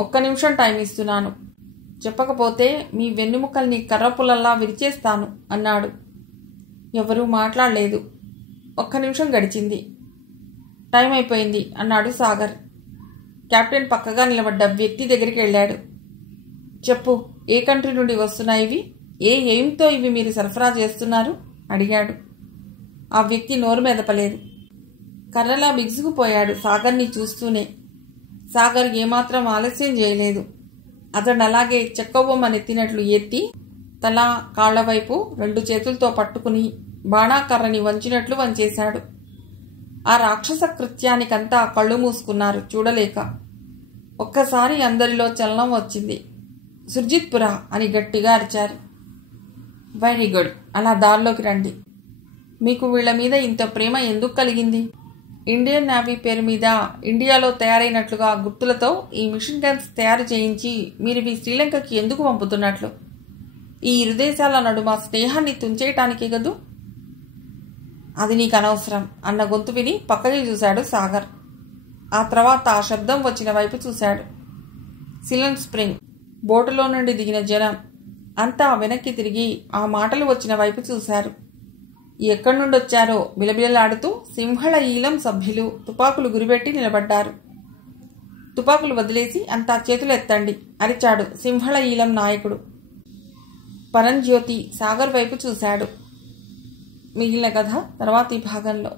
1 నిమిషం టైం ఇస్తున్నాను. చెప్పకపోతే మీ వెన్నుముకల్ని కర్రపుల్లల్లా విరిచేస్తాను అన్నాడు. ఎవరూ మాట్లాడలేదు. 1 నిమిషం గడిచింది. టైం అయిపోయింది అన్నాడు సాగర్. కెప్టెన్ పక్కగా నిలబడ్డ వ్యక్తి దగ్గరికి వెళ్ళాడు. చెప్పు, ఏ కంట్రీ నుండి వస్తున్నాయి ఇవి? ఏ ఎయిమ్తో ఇవి మీరు సరఫరా చేస్తున్నారు అడిగాడు. ఆ వ్యక్తి నోరు మెదపలేదు. కర్రలా బిగుసుకుపోయాడు సాగర్ని చూస్తూనే. సాగర్ ఏమాత్రం ఆలస్యం చేయలేదు. అతడు అలాగే చెక్కబొమ్మనెత్తినట్లు ఎత్తి తల కాళ్ల వైపు 2 చేతులతో పట్టుకుని బాణాకర్రని వంచినట్లు వంచేశాడు. ఆ రాక్షస కృత్యానికంతా కళ్ళు మూసుకున్నారు చూడలేక. ఒక్కసారి అందరిలో చలనం వచ్చింది. సుర్జిత్పురా అని గట్టిగా అరిచారు. వెరీ గుడ్, అలా దారిలోకి రండి. మీకు వీళ్ల మీద ఇంత ప్రేమ ఎందుకు కలిగింది? ఇండియన్ నేవీ పేరు మీద ఇండియాలో తయారైనట్లుగా గుర్తులతో ఈ మిషన్ గన్స్ తయారు చేయించి మీరు మీ శ్రీలంకకి ఎందుకు పంపుతున్నట్లు? ఈ 2 దేశాల నడుమ స్నేహాన్ని తుంచేయటానికే కదూ? అది నీకు అనవసరం అన్న గొంతు విని పక్కకి చూశాడు సాగర్. ఆ తర్వాత ఆ శబ్దం వచ్చిన వైపు చూశాడు. సిలన్ స్ప్రింగ్, బోటులో నుండి దిగిన జనం అంతా వెనక్కి తిరిగి ఆ మాటలు వచ్చిన వైపు చూశారు. ఎక్కడి నుండి వచ్చారో బిలబిలలాడుతూ సింహళ ఈలం సభ్యులు తుపాకులు గురిపెట్టి నిలబడ్డారు. తుపాకులు వదిలేసి అంతా చేతులు ఎత్తండి అరిచాడు సింహళ ఈలం నాయకుడు. పరంజ్యోతి సాగర్ వైపు చూశాడు. మిగిలిన కథ తర్వాతి భాగంలో.